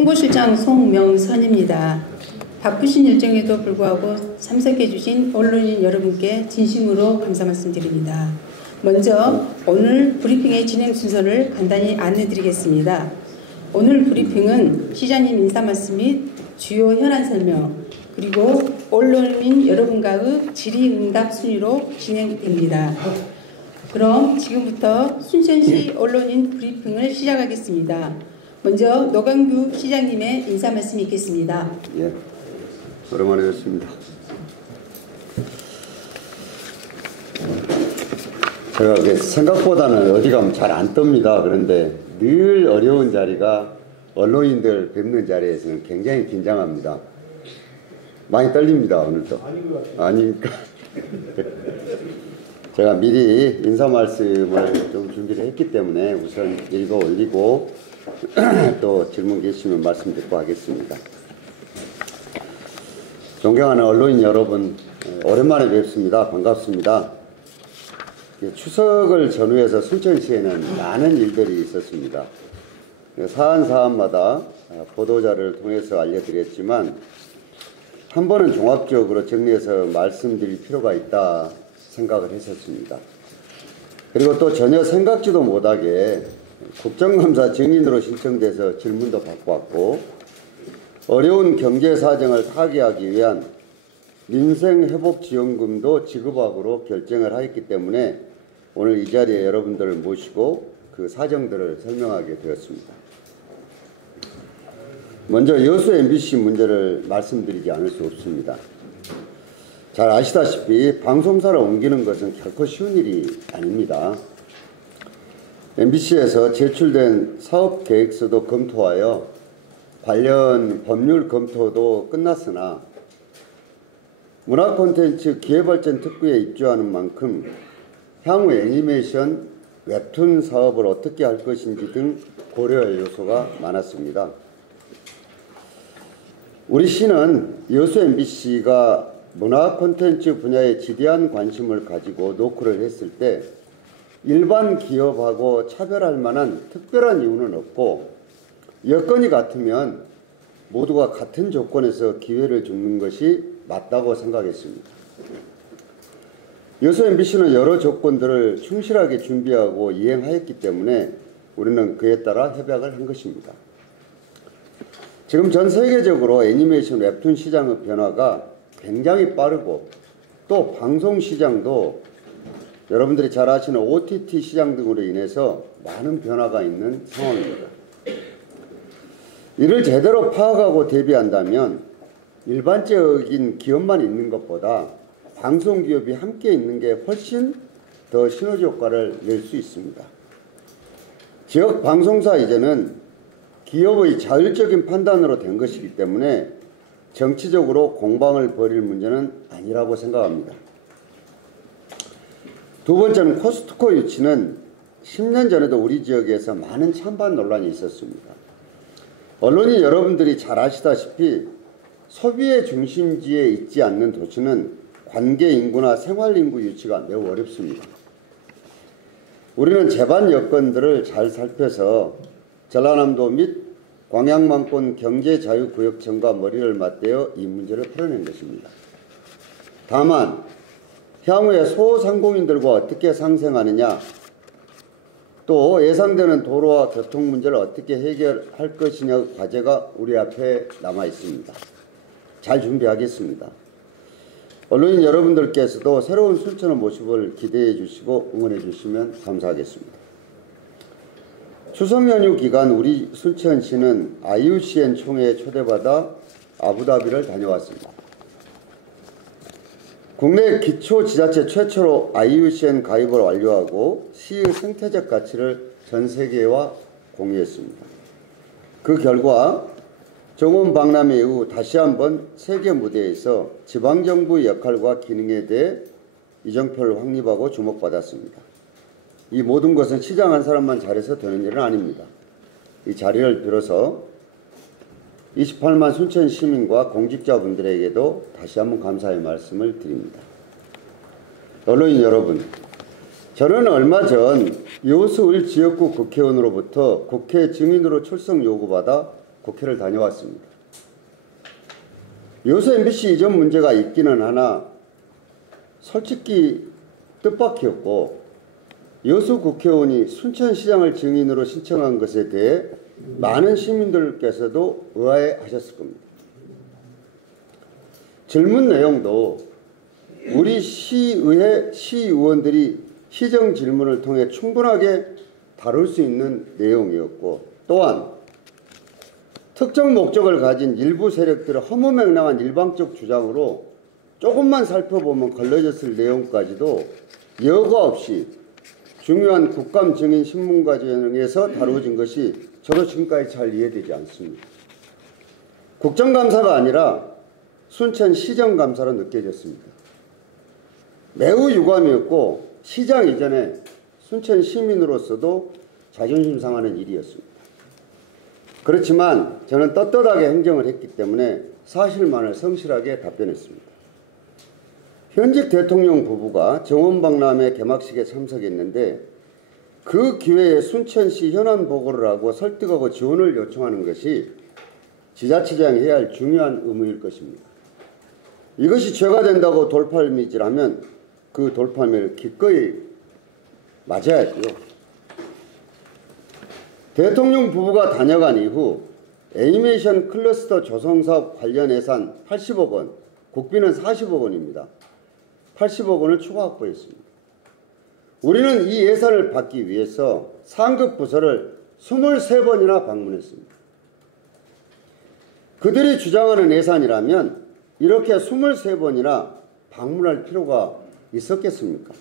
홍보실장 송명선입니다. 바쁘신 일정에도 불구하고 참석해주신 언론인 여러분께 진심으로 감사 말씀드립니다. 먼저 오늘 브리핑의 진행 순서를 간단히 안내드리겠습니다. 오늘 브리핑은 시장님 인사 말씀 및 주요 현안 설명, 그리고 언론인 여러분과의 질의응답 순위로 진행됩니다. 그럼 지금부터 순천시 언론인 브리핑을 시작하겠습니다. 먼저 노광규 시장님의 인사 말씀이 있겠습니다. 예, 오랜만에 뵙습니다. 제가 생각보다는 어디 가면 잘 안 뜹니다. 그런데 늘 어려운 자리가 언론인들 뵙는 자리에서는 굉장히 긴장합니다. 많이 떨립니다. 오늘도. 아닙니까? 제가 미리 인사 말씀을 좀 준비를 했기 때문에 우선 읽어 올리고 또 질문 계시면 말씀 듣고 하겠습니다. 존경하는 언론인 여러분, 오랜만에 뵙습니다. 반갑습니다. 추석을 전후해서 순천시에는 많은 일들이 있었습니다. 사안마다 보도자를 통해서 알려드렸지만 한 번은 종합적으로 정리해서 말씀드릴 필요가 있다 생각을 했었습니다. 그리고 또 전혀 생각지도 못하게 국정감사 증인으로 신청돼서 질문도 받고 왔고, 어려운 경제 사정을 타개하기 위한 민생회복지원금도 지급하기로 결정을 하였기 때문에 오늘 이 자리에 여러분들을 모시고 그 사정들을 설명하게 되었습니다. 먼저 여수 MBC 문제를 말씀드리지 않을 수 없습니다. 잘 아시다시피 방송사를 옮기는 것은 결코 쉬운 일이 아닙니다. MBC에서 제출된 사업계획서도 검토하여 관련 법률 검토도 끝났으나 문화콘텐츠 기회발전 특구에 입주하는 만큼 향후 애니메이션, 웹툰 사업을 어떻게 할 것인지 등 고려할 요소가 많았습니다. 우리 시는 여수 MBC가 문화 콘텐츠 분야에 지대한 관심을 가지고 노크를 했을 때 일반 기업하고 차별할 만한 특별한 이유는 없고, 여건이 같으면 모두가 같은 조건에서 기회를 주는 것이 맞다고 생각했습니다. 여수 MBC는 여러 조건들을 충실하게 준비하고 이행하였기 때문에 우리는 그에 따라 협약을 한 것입니다. 지금 전 세계적으로 애니메이션 웹툰 시장의 변화가 굉장히 빠르고, 또 방송 시장도 여러분들이 잘 아시는 OTT 시장 등으로 인해서 많은 변화가 있는 상황입니다. 이를 제대로 파악하고 대비한다면 일반적인 기업만 있는 것보다 방송기업이 함께 있는 게 훨씬 더 시너지 효과를 낼 수 있습니다. 지역 방송사 이제는 기업의 자율적인 판단으로 된 것이기 때문에 정치적으로 공방을 벌일 문제는 아니라고 생각합니다. 두 번째는 코스트코 유치는 10년 전에도 우리 지역에서 많은 찬반 논란이 있었습니다. 언론인 여러분들이 잘 아시다시피 소비의 중심지에 있지 않는 도시는 관계 인구나 생활 인구 유치가 매우 어렵습니다. 우리는 제반 여건들을 잘 살펴서 전라남도 및 광양만권 경제자유구역청과 머리를 맞대어 이 문제를 풀어낸 것입니다. 다만 향후에 소상공인들과 어떻게 상생하느냐, 또 예상되는 도로와 교통 문제를 어떻게 해결할 것이냐 과제가 우리 앞에 남아 있습니다. 잘 준비하겠습니다. 언론인 여러분들께서도 새로운 순천의 모습을 기대해 주시고 응원해 주시면 감사하겠습니다. 추석 연휴 기간 우리 순천시는 IUCN 총회에 초대받아 아부다비를 다녀왔습니다. 국내 기초지자체 최초로 IUCN 가입을 완료하고 시의 생태적 가치를 전 세계와 공유했습니다. 그 결과 정원 박람회 이후 다시 한번 세계 무대에서 지방정부의 역할과 기능에 대해 이정표를 확립하고 주목받았습니다. 이 모든 것은 시장 한 사람만 잘해서 되는 일은 아닙니다. 이 자리를 빌어서 28만 순천 시민과 공직자분들에게도 다시 한번 감사의 말씀을 드립니다. 언론인 여러분, 저는 얼마 전 여수 을 지역구 국회의원으로부터 국회 증인으로 출석 요구받아 국회를 다녀왔습니다. 여수 MBC 이전 문제가 있기는 하나 솔직히 뜻밖이었고, 여수 국회의원이 순천시장을 증인으로 신청한 것에 대해 많은 시민들께서도 의아해하셨을 겁니다. 질문 내용도 우리 시의회 시의원들이 시정 질문을 통해 충분하게 다룰 수 있는 내용이었고, 또한 특정 목적을 가진 일부 세력들의 허무맹랑한 일방적 주장으로 조금만 살펴보면 걸러졌을 내용까지도 여과 없이 중요한 국감 증인 신문 과정에서 다루어진 것이 저도 지금까지 잘 이해되지 않습니다. 국정감사가 아니라 순천시정감사로 느껴졌습니다. 매우 유감이었고 시장 이전에 순천 시민으로서도 자존심 상하는 일이었습니다. 그렇지만 저는 떳떳하게 행정을 했기 때문에 사실만을 성실하게 답변했습니다. 현직 대통령 부부가 정원박람회 개막식에 참석했는데 그 기회에 순천시 현안 보고를 하고 설득하고 지원을 요청하는 것이 지자체장이 해야 할 중요한 의무일 것입니다. 이것이 죄가 된다고 돌팔미질하면 그 돌팔미를 기꺼이 맞아야죠. 대통령 부부가 다녀간 이후 애니메이션 클러스터 조성사업 관련 예산 80억 원, 국비는 40억 원입니다. 80억 원을 추가 확보했습니다. 우리는 이 예산을 받기 위해서 상급 부서를 23번이나 방문했습니다. 그들이 주장하는 예산이라면 이렇게 23번이나 방문할 필요가 있었겠습니까?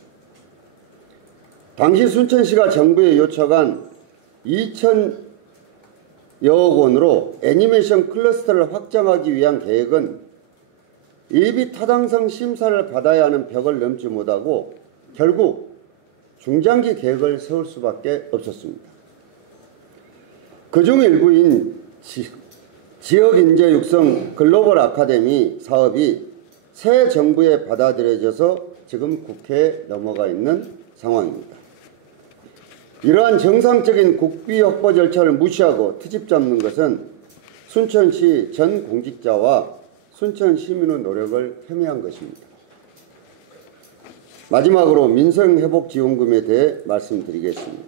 당시 순천시가 정부에 요청한 2천여억 원으로 애니메이션 클러스터를 확장하기 위한 계획은 예비 타당성 심사를 받아야 하는 벽을 넘지 못하고 결국 중장기 계획을 세울 수밖에 없었습니다. 그중 일부인 지역인재 육성 글로벌 아카데미 사업이 새 정부에 받아들여져서 지금 국회에 넘어가 있는 상황입니다. 이러한 정상적인 국비 확보 절차를 무시하고 트집 잡는 것은 순천시 전 공직자와 순천 시민의 노력을 폄훼한 것입니다. 마지막으로 민생회복지원금에 대해 말씀드리겠습니다.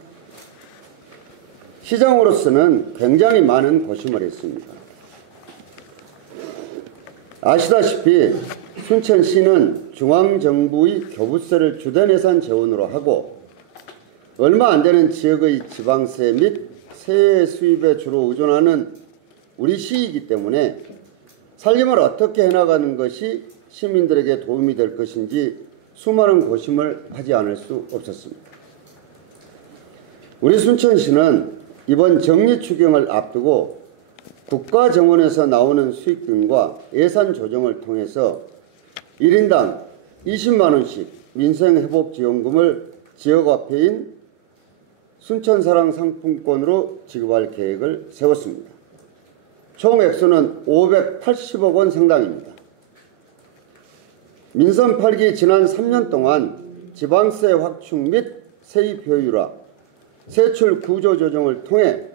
시장으로서는 굉장히 많은 고심을 했습니다. 아시다시피 순천시는 중앙정부의 교부세를 주된 예산 재원으로 하고 얼마 안 되는 지역의 지방세 및 세외 수입에 주로 의존하는 우리 시이기 때문에 살림을 어떻게 해나가는 것이 시민들에게 도움이 될 것인지 수많은 고심을 하지 않을 수 없었습니다. 우리 순천시는 이번 정리 추경을 앞두고 국가 정원에서 나오는 수익 등과 예산 조정을 통해서 1인당 20만 원씩 민생회복지원금을 지역화폐인 순천사랑 상품권으로 지급할 계획을 세웠습니다. 총 액수는 580억 원 상당입니다. 민선 8기 지난 3년 동안 지방세 확충 및 세입 효율화, 세출 구조 조정을 통해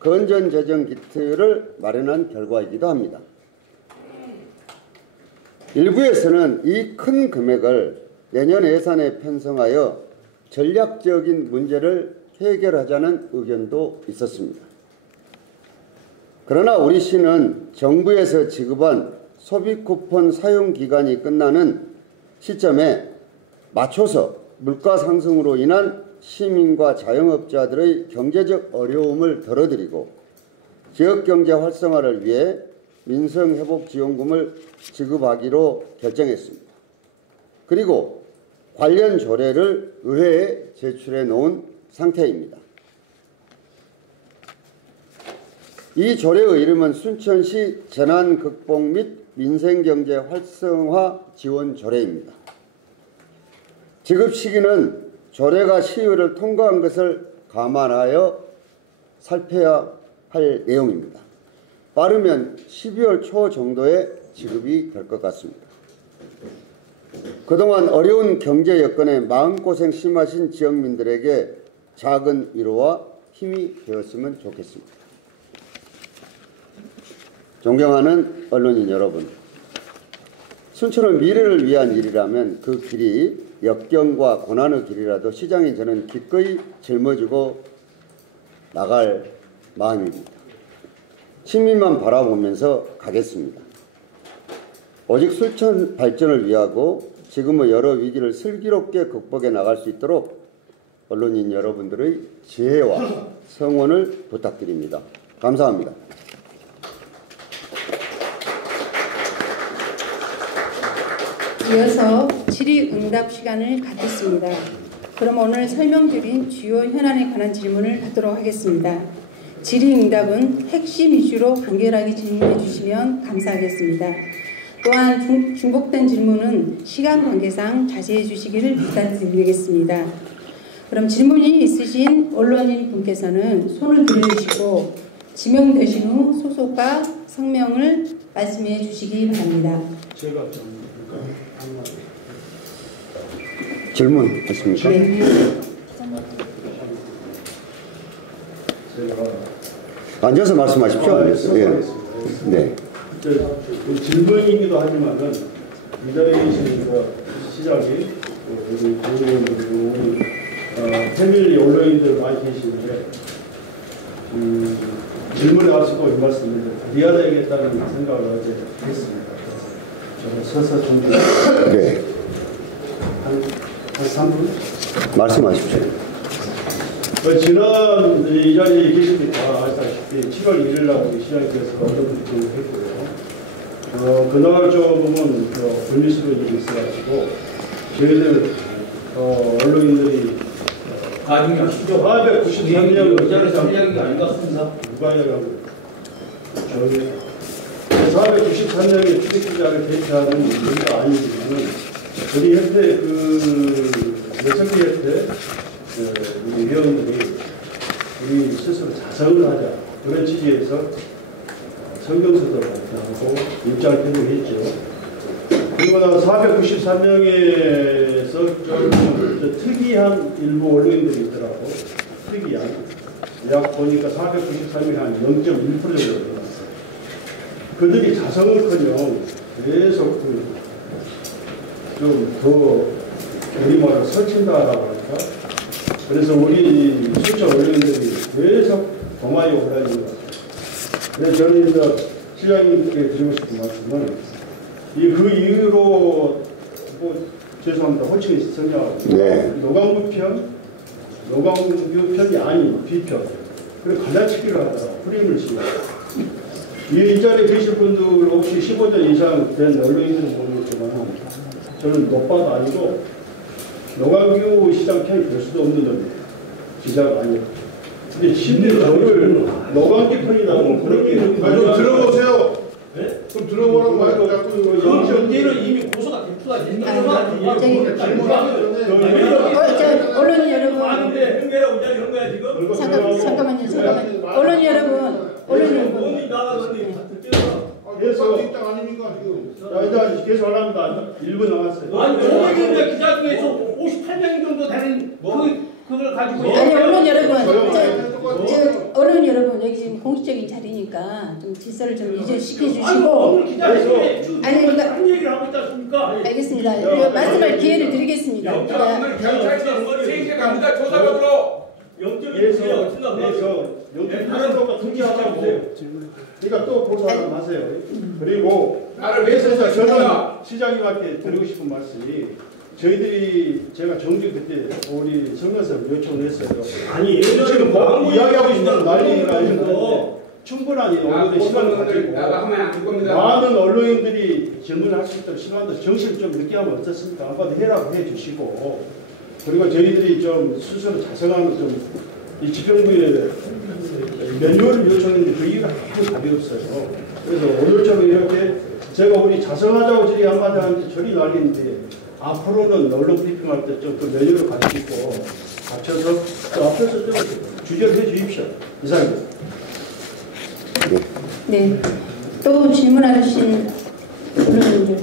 건전 재정 기틀을 마련한 결과이기도 합니다. 일부에서는 이 큰 금액을 내년 예산에 편성하여 전략적인 문제를 해결하자는 의견도 있었습니다. 그러나 우리 시는 정부에서 지급한 소비 쿠폰 사용 기간이 끝나는 시점에 맞춰서 물가 상승으로 인한 시민과 자영업자들의 경제적 어려움을 덜어드리고 지역경제 활성화를 위해 민생회복지원금을 지급하기로 결정했습니다. 그리고 관련 조례를 의회에 제출해 놓은 상태입니다. 이 조례의 이름은 순천시 재난극복 및 민생경제 활성화 지원 조례입니다. 지급 시기는 조례가 시의회를 통과한 것을 감안하여 살펴야 할 내용입니다. 빠르면 12월 초 정도에 지급이 될 것 같습니다. 그동안 어려운 경제 여건에 마음고생 심하신 지역민들에게 작은 위로와 힘이 되었으면 좋겠습니다. 존경하는 언론인 여러분, 순천의 미래를 위한 일이라면 그 길이 역경과 고난의 길이라도 시장인 저는 기꺼이 짊어지고 나갈 마음입니다. 시민만 바라보면서 가겠습니다. 오직 순천 발전을 위하고 지금의 여러 위기를 슬기롭게 극복해 나갈 수 있도록 언론인 여러분들의 지혜와 성원을 부탁드립니다. 감사합니다. 이어서 질의응답 시간을 갖겠습니다. 그럼 오늘 설명드린 주요 현안에 관한 질문을 받도록 하겠습니다. 질의응답은 핵심 이슈로 간결하게 질문해 주시면 감사하겠습니다. 또한 중복된 질문은 시간 관계상 자제해 주시기를 부탁드리겠습니다. 그럼 질문이 있으신 언론인 분께서는 손을 들어주시고 지명되신 후 소속과 성명을 말씀해 주시기 바랍니다. 제가 질문하십니까? 네. 앉아서 말씀하십시오. 예. 네. 질문이기도 하지만은 이 자리에 계신 시장이 우리 정의원들 그리고 패밀리 언론인들 많이 계시는데 질문을 할 수도 이 말씀을 드려야 되겠다는 생각을 어제 했습니다. 저는 서서 준비. 네. 한 3분? 말씀하십시오. 지난 이 자리에 계실 때 다 아시다시피 7월 1일 날 우리 시장님께서 언론 브리핑을 했고요. 그날 조금은 불미스러운 일이 있어가지고 저희들 언론인들이 493명 의자를 정리하는 게 아닌 것 같습니다. 누가 하냐고 저희 493명의 출입기자를 대표하는 문제가 아니지만은 우리 협회 매석기 협회 우리 회원들이 우리 스스로 자성을 하자 그런 취지에서 성경서도 발표하고 입장을 표명했죠. 그리고 나서 493명에서 좀 특이한 일부 언론인들이 있더라고. 특이한. 약 보니까 493명이 한 0.1% 정도 되었어요. 그들이 자성을커녕 계속 좀 더 우리말로 설친다라고 할까? 그래서 우리 순천 언론인들이 계속 도마욕을 하는 것 같아요. 그래서 저는 이제 시장님께 드리고 싶은 말씀은 그 이후로 죄송합니다. 호칭이 성명하고 네. 노광규 편이 아닌 비편 그리고 갈라치기를 하다가 프레임을 씌우고 이 자리에 계실 분들 혹시 15년 이상 된 언론인들은 모르겠지만 저는 노빠도 아니고 노광규 시장 편이 될 수도 없는 기자가 아니에요. 근데 심지어 저를 노광규 편이라고 그렇게 좀 들어보세요. 네? 좀 들어보라고 말고 자꾸 그 문제는 이미 고소가 대표가 된 거지만 언론인 여러분, 아는데 흉내라고 이런 거야 지금? 잠깐만요. 언론인 여러분. 그래서 입장 아닙니까 지금? 일단 계속 하랍니다. 1분 남았어요. 아니 여기 기자 중에서 58명 정도 되는 그걸 가지고 아니 언론 여러분, 언론 여러분 여기 지금 공식적인 자리니까 좀 질서를 좀 유지시켜 주시고. 오늘 기자회견에 아니 그러니까 한 얘기를 하고 있지 않습니까? 알겠습니다. 말씀할 기회를 드리겠습니다. 경찰서 세계 갑니다. 조사받으러. 그래서 영등포가 특이하다고. 그러니까 또 보고하지 마세요. 그리고 나를 왜 저는 세상에 시장님한테 드리고 싶은 말씀이 저희들이 제가 정직 그때 우리 성명서를 요청을 했어요. 아니 지금 뭐 이야기하고 있는 난리가 있는데 충분한 언론의 시간을 가지고 나가면 안 될 겁니다. 많은 언론인들이 질문을 할 수 있도록 시간도 정신을 좀 늦게 하면 어떻습니까? 한번 해라고 해주시고 그리고 저희들이 좀 스스로 자성하면 좀 이 집행부에 매뉴얼을 요청했는데 그 이유가 너무 가벼웠어요. 그래서 오늘처럼 이렇게 제가 우리 자성하자고 저리 한마디 하는데 저리 난리인데 앞으로는 언론 브리핑할 때 좀 그 매뉴얼을 가지고 합쳐서 앞에서 좀 주제를 해 주십시오. 이상입니다. 네. 또 질문하신 언론인들.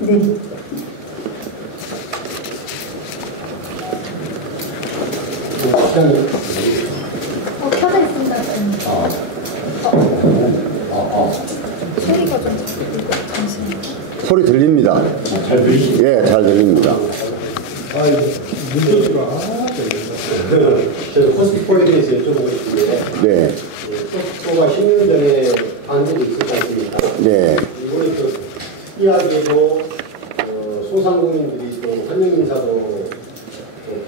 네. 켜져 있습니다. 소리 들립니다. 잘 들리시죠? 예, 잘 들립니다. 저 코스트코에 대해서 여쭤보겠습니다. 네, 코스트코가 10년 전에 반대도 있었지 않습니까? 네, 이번에 그 특이하게도 소상공인들이 또 환영 인사도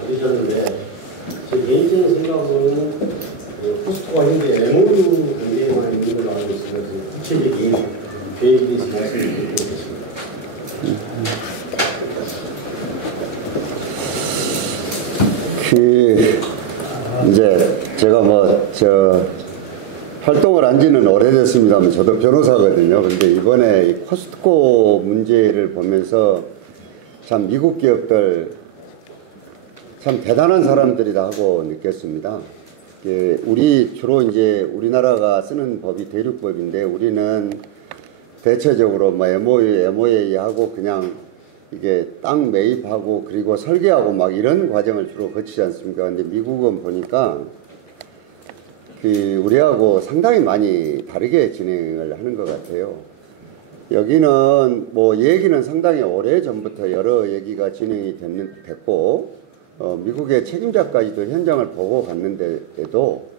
받으셨는데 제 개인적인 생각으로는 코스트코와 현재 MOU 관계에만 있는 걸로 알고 있습니다. 구체적인 계획에 대해서 말씀을 드리겠습니다. 이제 제가 활동을 한 지는 오래됐습니다만 저도 변호사거든요. 근데 이번에 이 코스트코 문제를 보면서 참 미국 기업들 참 대단한 사람들이다 하고 느꼈습니다. 우리 주로 이제 우리나라가 쓰는 법이 대륙법인데 우리는 대체적으로 MOA 하고 그냥 이게 땅 매입하고 그리고 설계하고 막 이런 과정을 주로 거치지 않습니까? 근데 미국은 보니까 우리하고 상당히 많이 다르게 진행을 하는 것 같아요. 여기는 얘기는 상당히 오래 전부터 여러 얘기가 진행이 됐고 미국의 책임자까지도 현장을 보고 갔는데도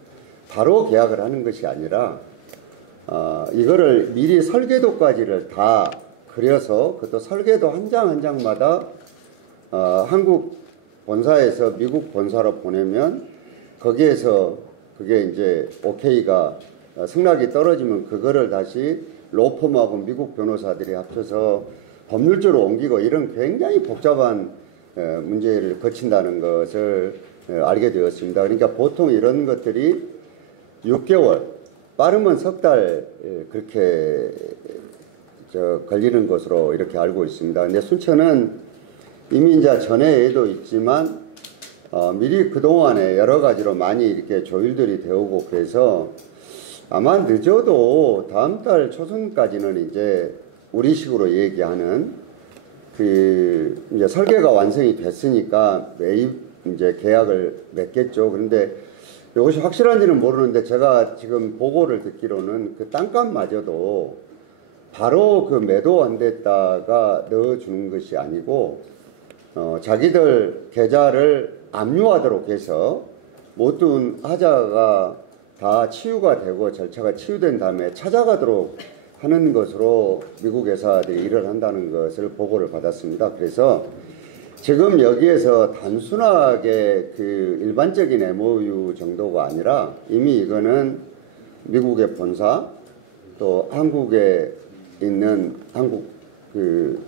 바로 계약을 하는 것이 아니라 이거를 미리 설계도까지를 다 그려서 그것도 설계도 한 장 한 장마다 한국 본사에서 미국 본사로 보내면 거기에서 그게 이제 오케이가 승낙이 떨어지면 그거를 다시 로펌하고 미국 변호사들이 합쳐서 법률적으로 옮기고 이런 굉장히 복잡한 문제를 거친다는 것을 알게 되었습니다. 그러니까 보통 이런 것들이 6개월, 빠르면 석 달 그렇게 걸리는 것으로 이렇게 알고 있습니다. 근데 순천은 이미 이제 전에도 있지만 미리 그동안에 여러 가지로 많이 이렇게 조율들이 되오고 그래서 아마 늦어도 다음 달 초순까지는 이제 우리식으로 얘기하는 이제 설계가 완성이 됐으니까 매입 이제 계약을 맺겠죠. 그런데 이것이 확실한지는 모르는데 제가 지금 보고를 듣기로는 그 땅값마저도 바로 그 매도 안 됐다가 넣어주는 것이 아니고 자기들 계좌를 압류하도록 해서 모든 하자가 다 치유가 되고 절차가 치유된 다음에 찾아가도록 하는 것으로 미국 회사들이 일을 한다는 것을 보고를 받았습니다. 그래서 지금 여기에서 단순하게 그 일반적인 MOU 정도가 아니라 이미 이거는 미국의 본사 또 한국에 있는 한국 그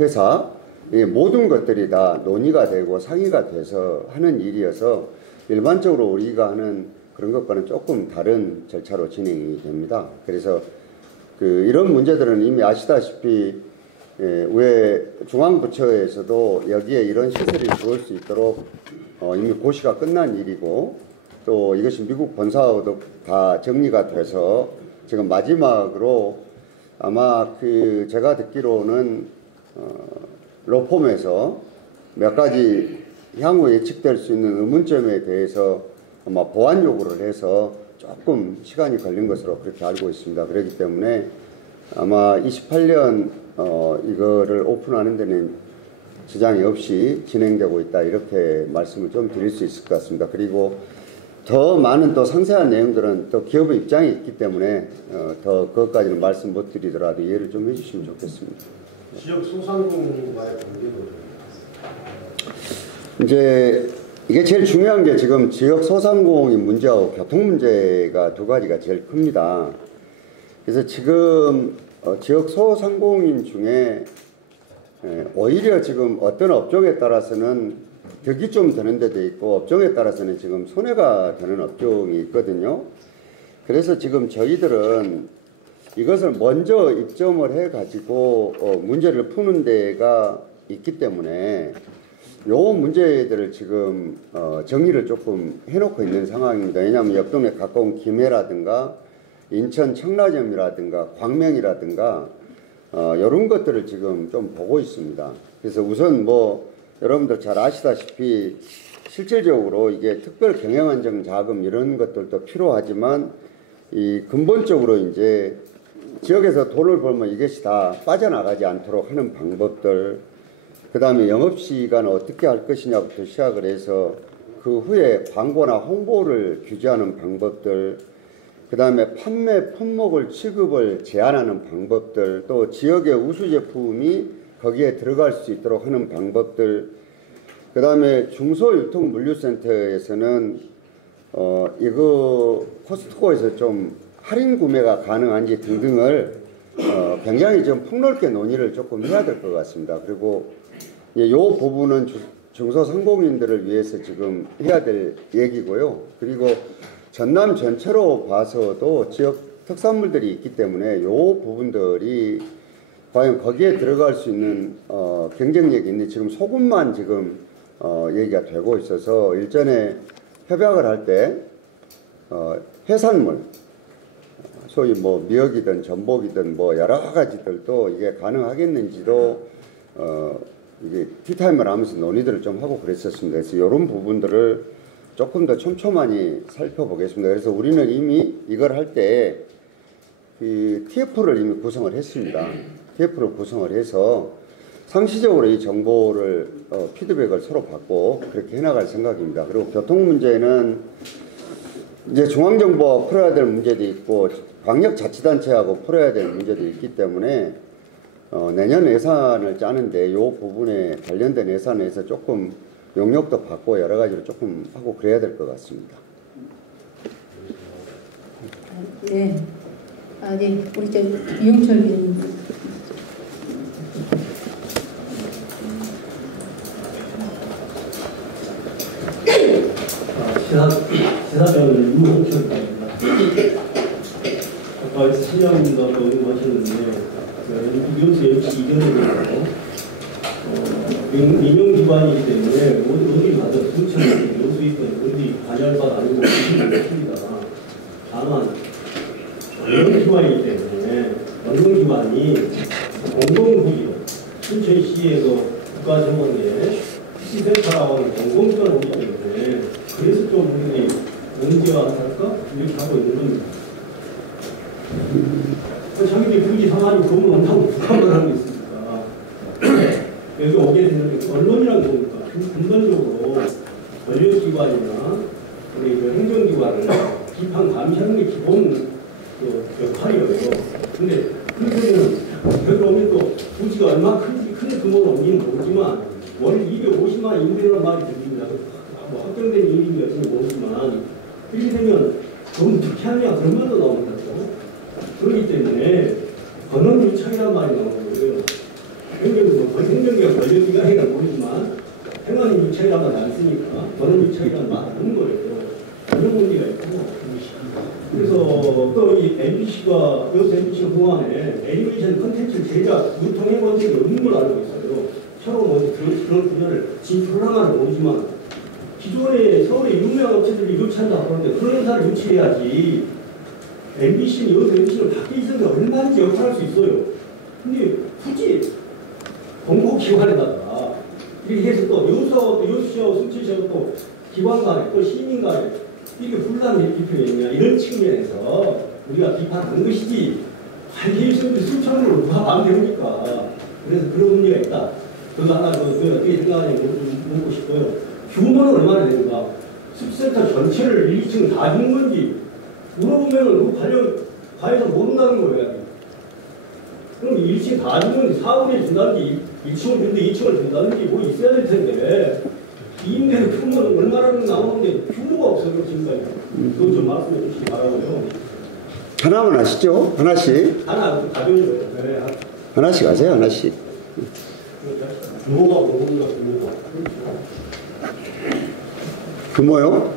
회사 이 모든 것들이 다 논의가 되고 상의가 돼서 하는 일이어서 일반적으로 우리가 하는 그런 것과는 조금 다른 절차로 진행이 됩니다. 그래서 이런 문제들은 이미 아시다시피 왜 중앙부처에서도 여기에 이런 시설이 들어올 수 있도록 이미 고시가 끝난 일이고 또 이것이 미국 본사와도 다 정리가 돼서 지금 마지막으로 아마 제가 듣기로는 로펌에서 몇 가지 향후 예측될 수 있는 의문점에 대해서 아마 보완 요구를 해서 조금 시간이 걸린 것으로 그렇게 알고 있습니다. 그렇기 때문에 아마 28년 이거를 오픈하는 데는 지장이 없이 진행되고 있다 이렇게 말씀을 좀 드릴 수 있을 것 같습니다. 그리고 더 많은 또 상세한 내용들은 또 기업의 입장이 있기 때문에 더 그것까지는 말씀 못 드리더라도 이해를 좀 해주시면 좋겠습니다. 지역 소상공인과의 관계도 이제 이게 제일 중요한 게 지금 지역 소상공인 문제하고 교통 문제가 두 가지가 제일 큽니다. 그래서 지금 지역 소상공인 중에 오히려 지금 어떤 업종에 따라서는 덕이 좀 되는 데도 있고 업종에 따라서는 지금 손해가 되는 업종이 있거든요. 그래서 지금 저희들은 이것을 먼저 입점을 해가지고 문제를 푸는 데가 있기 때문에 요 문제들을 지금 정리를 조금 해놓고 있는 상황입니다. 왜냐하면 옆 동네 가까운 김해라든가 인천 청라점이라든가 광명이라든가 이런 것들을 지금 좀 보고 있습니다. 그래서 우선 여러분들 잘 아시다시피 실질적으로 이게 특별 경영안정 자금 이런 것들도 필요하지만 이 근본적으로 이제 지역에서 돈을 벌면 이것이 다 빠져나가지 않도록 하는 방법들, 그 다음에 영업시간을 어떻게 할 것이냐부터 시작을 해서 그 후에 광고나 홍보를 규제하는 방법들, 그 다음에 판매 품목을 취급을 제한하는 방법들, 또 지역의 우수 제품이 거기에 들어갈 수 있도록 하는 방법들, 그 다음에 중소유통물류센터에서는 이거 코스트코에서 좀 할인 구매가 가능한지 등등을 굉장히 좀 폭넓게 논의를 조금 해야 될 것 같습니다. 그리고 이 부분은 중소상공인들을 위해서 지금 해야 될 얘기고요. 그리고 전남 전체로 봐서도 지역 특산물들이 있기 때문에 이 부분들이 과연 거기에 들어갈 수 있는 경쟁력이 있는지 지금 소금만 지금 얘기가 되고 있어서 일전에 협약을 할 때 해산물, 소위 뭐 미역이든 전복이든 뭐 여러 가지들도 이게 가능하겠는지도 이게 티타임을 하면서 논의들을 좀 하고 그랬었습니다. 그래서 이런 부분들을 조금 더 촘촘하게 살펴보겠습니다. 그래서 우리는 이미 이걸 할 때 그 TF를 이미 구성을 했습니다. TF를 구성을 해서 상시적으로 이 정보를 피드백을 서로 받고 그렇게 해나갈 생각입니다. 그리고 교통 문제는 이제 중앙정부와 풀어야 될 문제도 있고 광역자치단체하고 풀어야 될 문제도 있기 때문에 내년 예산을 짜는데 이 부분에 관련된 예산에서 조금 용역도 받고 여러 가지로 조금 하고 그래야 될 것 같습니다. 네. 네. 우리 이용철 의원님. 시사병을 이용철입니다. 아까 신영님도 의논하셨는데 이경수 MC 이견으로 민영기관이기 때문에 어디 가도 승천이 요수 있건 어디 관여받 아니고 있습니다. 다만 언론기관이기 때문에 언론기관이 공공부기로 순천시의 국가정원의 시센터라고 하는 공공기관이 오기 때문에 그래서 좀 우리 문제와 할까? 이렇게 하고 있는 겁니다. 자기들이 부지 상한이 그러면 한다고 부담을 하고 있습니다. 여기 오게 되는 언론이란 뭡니까? 근본적으로 권력기관이나 우리 행정기관을 비판 감시하는 게 기본 역할이에요. 근데 그러면 여기 오면 또 부지가 얼마 큰지 그건 없는지는 모르지만 월 250만 원 인구라는 말이 들립니다. 뭐 확정된 일인지 여전히 모르지만 이렇게 되면 그럼 어떻게 하냐 그런 말도 나옵니다. 그렇기 때문에 권한유착이라는 말이 나오는 거예요. 행정기가 권력기관이라는 모르지만 행안유착이라는 말이 안 쓰니까 권한유착이라는 말이 없는 거예요. 그런 문제가 있고 그래서 또 이 MBC가 여기서 MBC가 그동안에 애니메이션 컨텐츠를 제작 유통해본 적이 없는 걸 알고 있어요. 서로 그런 분야를 진출을 하나는 모르지만 기존에 서울의 유명한 업체들이 유치한다고 하는데 그런 회사를 유치해야지 MBC는 여기서 MBC는 밖에 있어서 얼마든지 역할할 수 있어요. 근데 굳이 공공기관에다가 이렇게 해서 또 여수시하고 순천시하고 또 기관 간에 또 시민 간에 이게 분란이 이렇게 표현이냐 이런 측면에서 우리가 비판하는 것이지 관계있으면 순천으로 누가 마음대로니까 그래서 그런 문제가 있다. 그거 하나 어떻게 생각하냐고 묻고 싶고요. 규모는 얼마나 되는가? 습센터 전체를 1층 다 준 건지 물어보면은 그 과에서 모른다는 거예요. 그럼 1층 다 준 건지 4분의 준다든지 1층을 준데 2층을 준다든지 뭐 있어야 될 텐데 임대료 규모는 얼마나 나오는데 규모가 없어요. 지금까지. 그거 좀 말씀해 주시기 바라고요. 하나만 하시죠. 하나씩. 하나 가져오죠. 네. 하나씩 하세요. 하나씩. 규모가 뭔가 규모가. 규모요?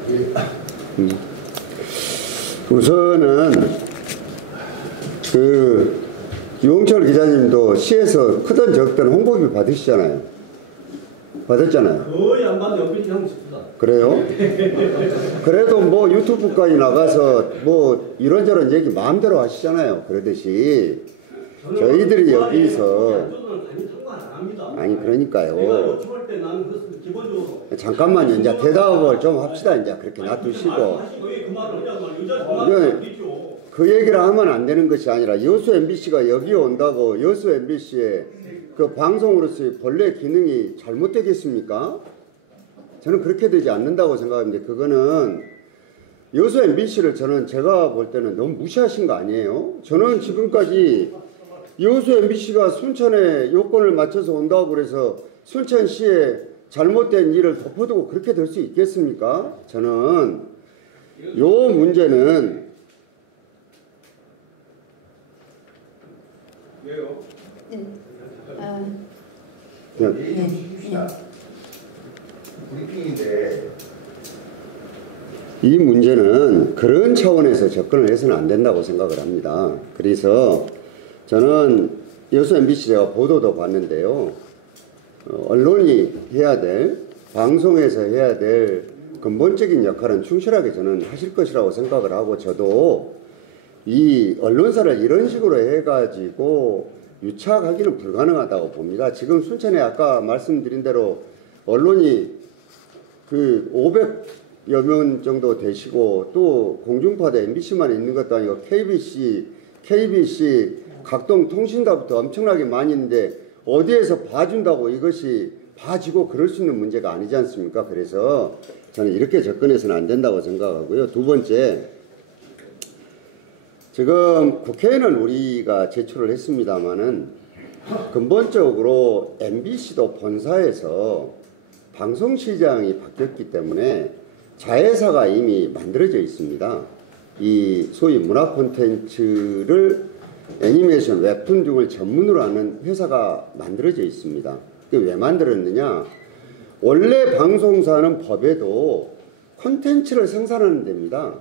우선은 유홍철 기자님도 시에서 크든 적든 홍보비 받으시잖아요. 받았잖아요. 거의 안 받는 연필이 하고 싶다. 그래요? 그래도 뭐 유튜브까지 나가서 뭐 이런저런 얘기 마음대로 하시잖아요. 그러듯이 저희들이 여기서 아니 그러니까요. 잠깐만요. 이제 대답을 좀 합시다. 이제 그렇게 놔두시고 그 얘기를 하면 안 되는 것이 아니라 여수 MBC가 여기 온다고 여수 MBC의 그 방송으로서의 본래 기능이 잘못되겠습니까? 저는 그렇게 되지 않는다고 생각합니다. 그거는 여수 MBC를 제가 볼 때는 너무 무시하신 거 아니에요? 저는 지금까지 여수 MBC가 순천에 요건을 맞춰서 온다고 그래서 순천시에 잘못된 일을 덮어두고 그렇게 될 수 있겠습니까? 저는 요 문제는 왜요? 브리핑인데 이 문제는 그런 차원에서 접근을 해서는 안 된다고 생각을 합니다. 그래서 저는 여수 MBC 제가 보도도 봤는데요. 언론이 해야 될, 방송에서 해야 될 근본적인 역할은 충실하게 저는 하실 것이라고 생각을 하고, 저도 이 언론사를 이런 식으로 해가지고 유착하기는 불가능하다고 봅니다. 지금 순천에 아까 말씀드린 대로 언론이 그 500여 명 정도 되시고, 또 공중파도 MBC만 있는 것도 아니고 KBC, 각동통신사부터 엄청나게 많이 있는데 어디에서 봐준다고 이것이 봐지고 그럴 수 있는 문제가 아니지 않습니까? 그래서 저는 이렇게 접근해서는 안 된다고 생각하고요. 두 번째, 지금 국회에는 우리가 제출을 했습니다마는 근본적으로 MBC도 본사에서 방송시장이 바뀌었기 때문에 자회사가 이미 만들어져 있습니다. 이 소위 문화 콘텐츠를 애니메이션, 웹툰 등을 전문으로 하는 회사가 만들어져 있습니다. 그게 왜 만들었느냐? 원래 방송사는 법에도 콘텐츠를 생산하는 데입니다.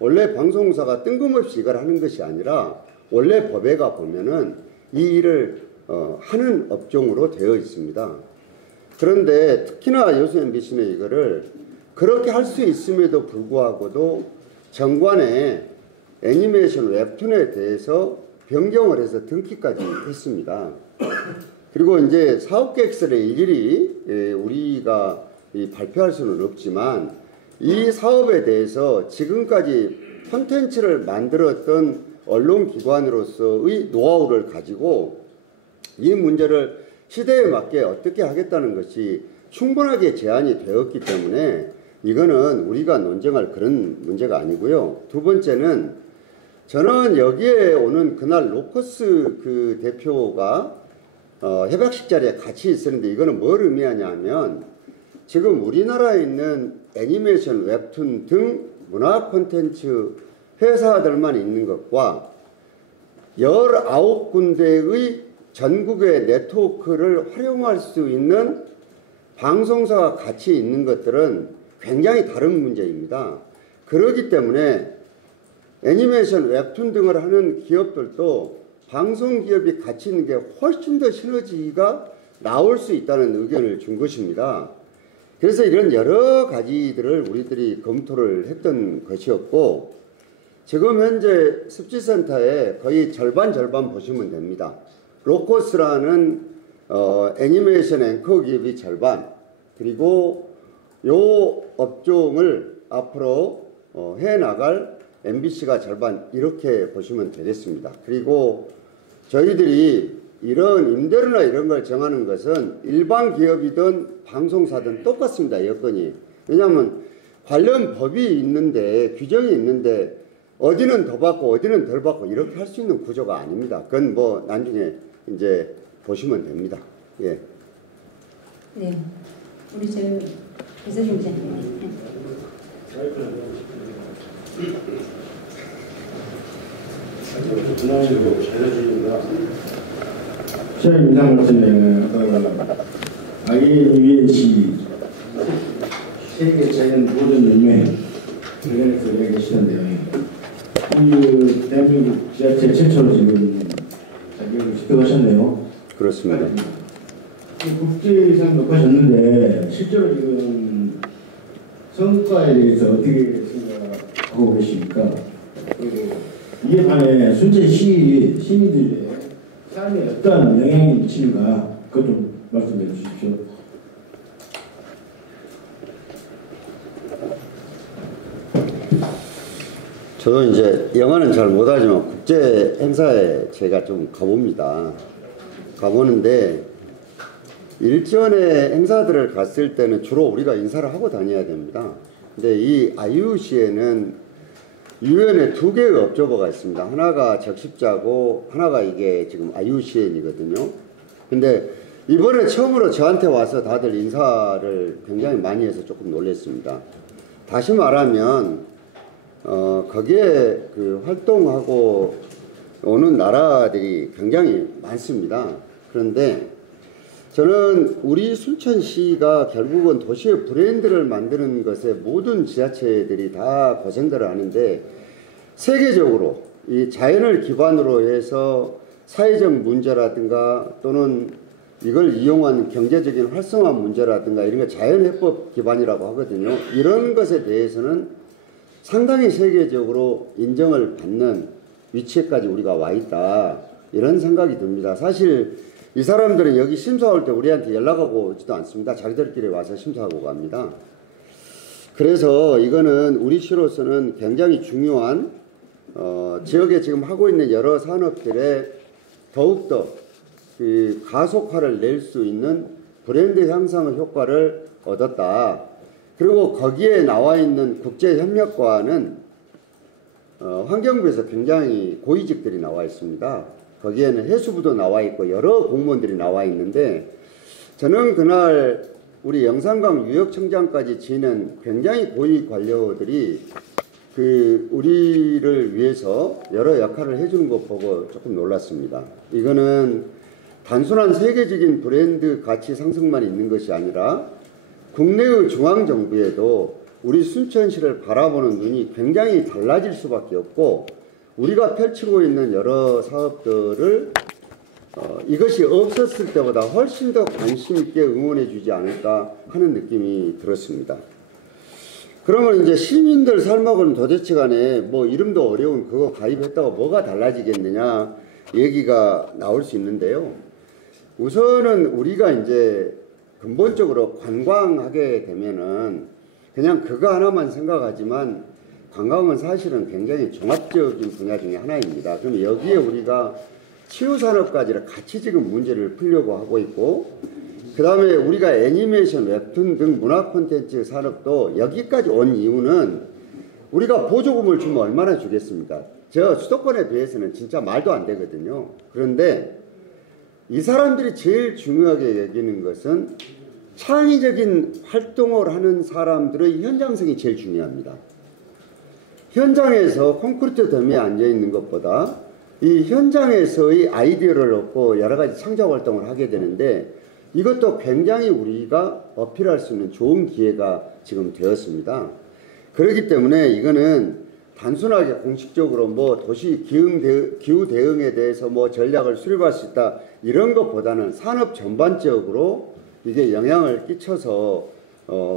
원래 방송사가 뜬금없이 이걸 하는 것이 아니라 원래 법에 가 보면은 이 일을 하는 업종으로 되어 있습니다. 그런데 특히나 여수 MBC는 이거를 그렇게 할 수 있음에도 불구하고도 정관에 애니메이션 웹툰에 대해서 변경을 해서 등기까지 했습니다. 그리고 이제 사업계획서를 일일이 우리가 발표할 수는 없지만 이 사업에 대해서 지금까지 콘텐츠를 만들었던 언론기관으로서의 노하우를 가지고 이 문제를 시대에 맞게 어떻게 하겠다는 것이 충분하게 제안이 되었기 때문에 이거는 우리가 논쟁할 그런 문제가 아니고요. 두 번째는 저는 여기에 오는 그날 로커스 그 대표가 협약식 자리에 같이 있었는데 이거는 뭘 의미하냐면 지금 우리나라에 있는 애니메이션, 웹툰 등 문화 콘텐츠 회사들만 있는 것과 19군데의 전국의 네트워크를 활용할 수 있는 방송사가 같이 있는 것들은 굉장히 다른 문제입니다. 그렇기 때문에 애니메이션, 웹툰 등을 하는 기업들도 방송기업이 같이 있는 게 훨씬 더 시너지가 나올 수 있다는 의견을 준 것입니다. 그래서 이런 여러 가지들을 우리들이 검토를 했던 것이었고, 지금 현재 습지센터에 거의 절반 보시면 됩니다. 로커스라는 애니메이션 앵커 기업이 절반, 그리고 요 업종을 앞으로 해나갈 MBC가 절반, 이렇게 보시면 되겠습니다. 그리고 저희들이 이런 임대료나 이런 걸 정하는 것은 일반 기업이든 방송사든 똑같습니다. 여건이. 왜냐하면 관련 법이 있는데, 규정이 있는데 어디는 더 받고 어디는 덜 받고 이렇게 할 수 있는 구조가 아닙니다. 그건 뭐 나중에 이제 보시면 됩니다. 예. 네, 우리 저 비서실장. 전화식으로 잘해주십니다. 시험 인상 같은 데는 INUNC 세계 자연 보존 연맹 관련해서 이야기하시는데요. 이 대한민국 지자체 최초로 지금 자격을 취득하셨네요. 그렇습니다. 국제상 높아졌는데 실제로 지금 성과에 대해서 어떻게 생각하고 계십니까? 그리고 이에 반해 순천시 시민들의 삶에 어떤 영향이 미치는가 그것 좀 말씀해 주십시오. 저도 이제 영화는 잘 못하지만 국제 행사에 제가 좀 가봅니다. 가보는데 일전에 행사들을 갔을 때는 주로 우리가 인사를 하고 다녀야 됩니다. 근데 이 IUCN은 유엔에 2개의 업저버가 있습니다. 하나가 적십자고 하나가 이게 지금 IUCN이거든요. 근데 이번에 처음으로 저한테 와서 다들 인사를 굉장히 많이 해서 조금 놀랐습니다. 다시 말하면 거기에 그 활동하고 오는 나라들이 굉장히 많습니다. 그런데 저는 우리 순천시가 결국은 도시의 브랜드를 만드는 것에 모든 지자체들이 다 고생들을 하는데 세계적으로 이 자연을 기반으로 해서 사회적 문제라든가 또는 이걸 이용한 경제적인 활성화 문제라든가 이런 거 자연해법 기반이라고 하거든요. 이런 것에 대해서는 상당히 세계적으로 인정을 받는 위치에까지 우리가 와 있다. 이런 생각이 듭니다. 사실 이 사람들은 여기 심사할 때 우리한테 연락하고 오지도 않습니다. 자기들끼리 와서 심사하고 갑니다. 그래서 이거는 우리 시로서는 굉장히 중요한 지역에 지금 하고 있는 여러 산업들에 더욱더 그 가속화를 낼 수 있는 브랜드 향상의 효과를 얻었다. 그리고 거기에 나와 있는 국제협력과는 환경부에서 굉장히 고위직들이 나와 있습니다. 거기에는 해수부도 나와 있고 여러 공무원들이 나와 있는데 저는 그날 우리 영산강 유역청장까지 지낸 굉장히 고위 관료들이 그 우리를 위해서 여러 역할을 해주는 것 보고 조금 놀랐습니다. 이거는 단순한 세계적인 브랜드 가치 상승만 있는 것이 아니라 국내의 중앙정부에도 우리 순천시를 바라보는 눈이 굉장히 달라질 수밖에 없고 우리가 펼치고 있는 여러 사업들을 이것이 없었을 때보다 훨씬 더 관심 있게 응원해 주지 않을까 하는 느낌이 들었습니다. 그러면 이제 시민들 삶하고는 도대체 간에 뭐 이름도 어려운 그거 가입했다고 뭐가 달라지겠느냐 얘기가 나올 수 있는데요. 우선은 우리가 이제 근본적으로 관광하게 되면은 그냥 그거 하나만 생각하지만 관광은 사실은 굉장히 종합적인 분야 중에 하나입니다. 그럼 여기에 우리가 치유산업까지를 같이 지금 문제를 풀려고 하고 있고 그 다음에 우리가 애니메이션, 웹툰 등 문화 콘텐츠 산업도 여기까지 온 이유는 우리가 보조금을 주면 얼마나 주겠습니까? 저 수도권에 비해서는 진짜 말도 안 되거든요. 그런데 이 사람들이 제일 중요하게 여기는 것은 창의적인 활동을 하는 사람들의 현장성이 제일 중요합니다. 현장에서 콘크리트 더미에 앉아있는 것보다 이 현장에서의 아이디어를 얻고 여러 가지 창작 활동을 하게 되는데 이것도 굉장히 우리가 어필할 수 있는 좋은 기회가 지금 되었습니다. 그렇기 때문에 이거는 단순하게 공식적으로 뭐 도시 기후 대응에 대해서 뭐 전략을 수립할 수 있다 이런 것보다는 산업 전반적으로 이게 영향을 끼쳐서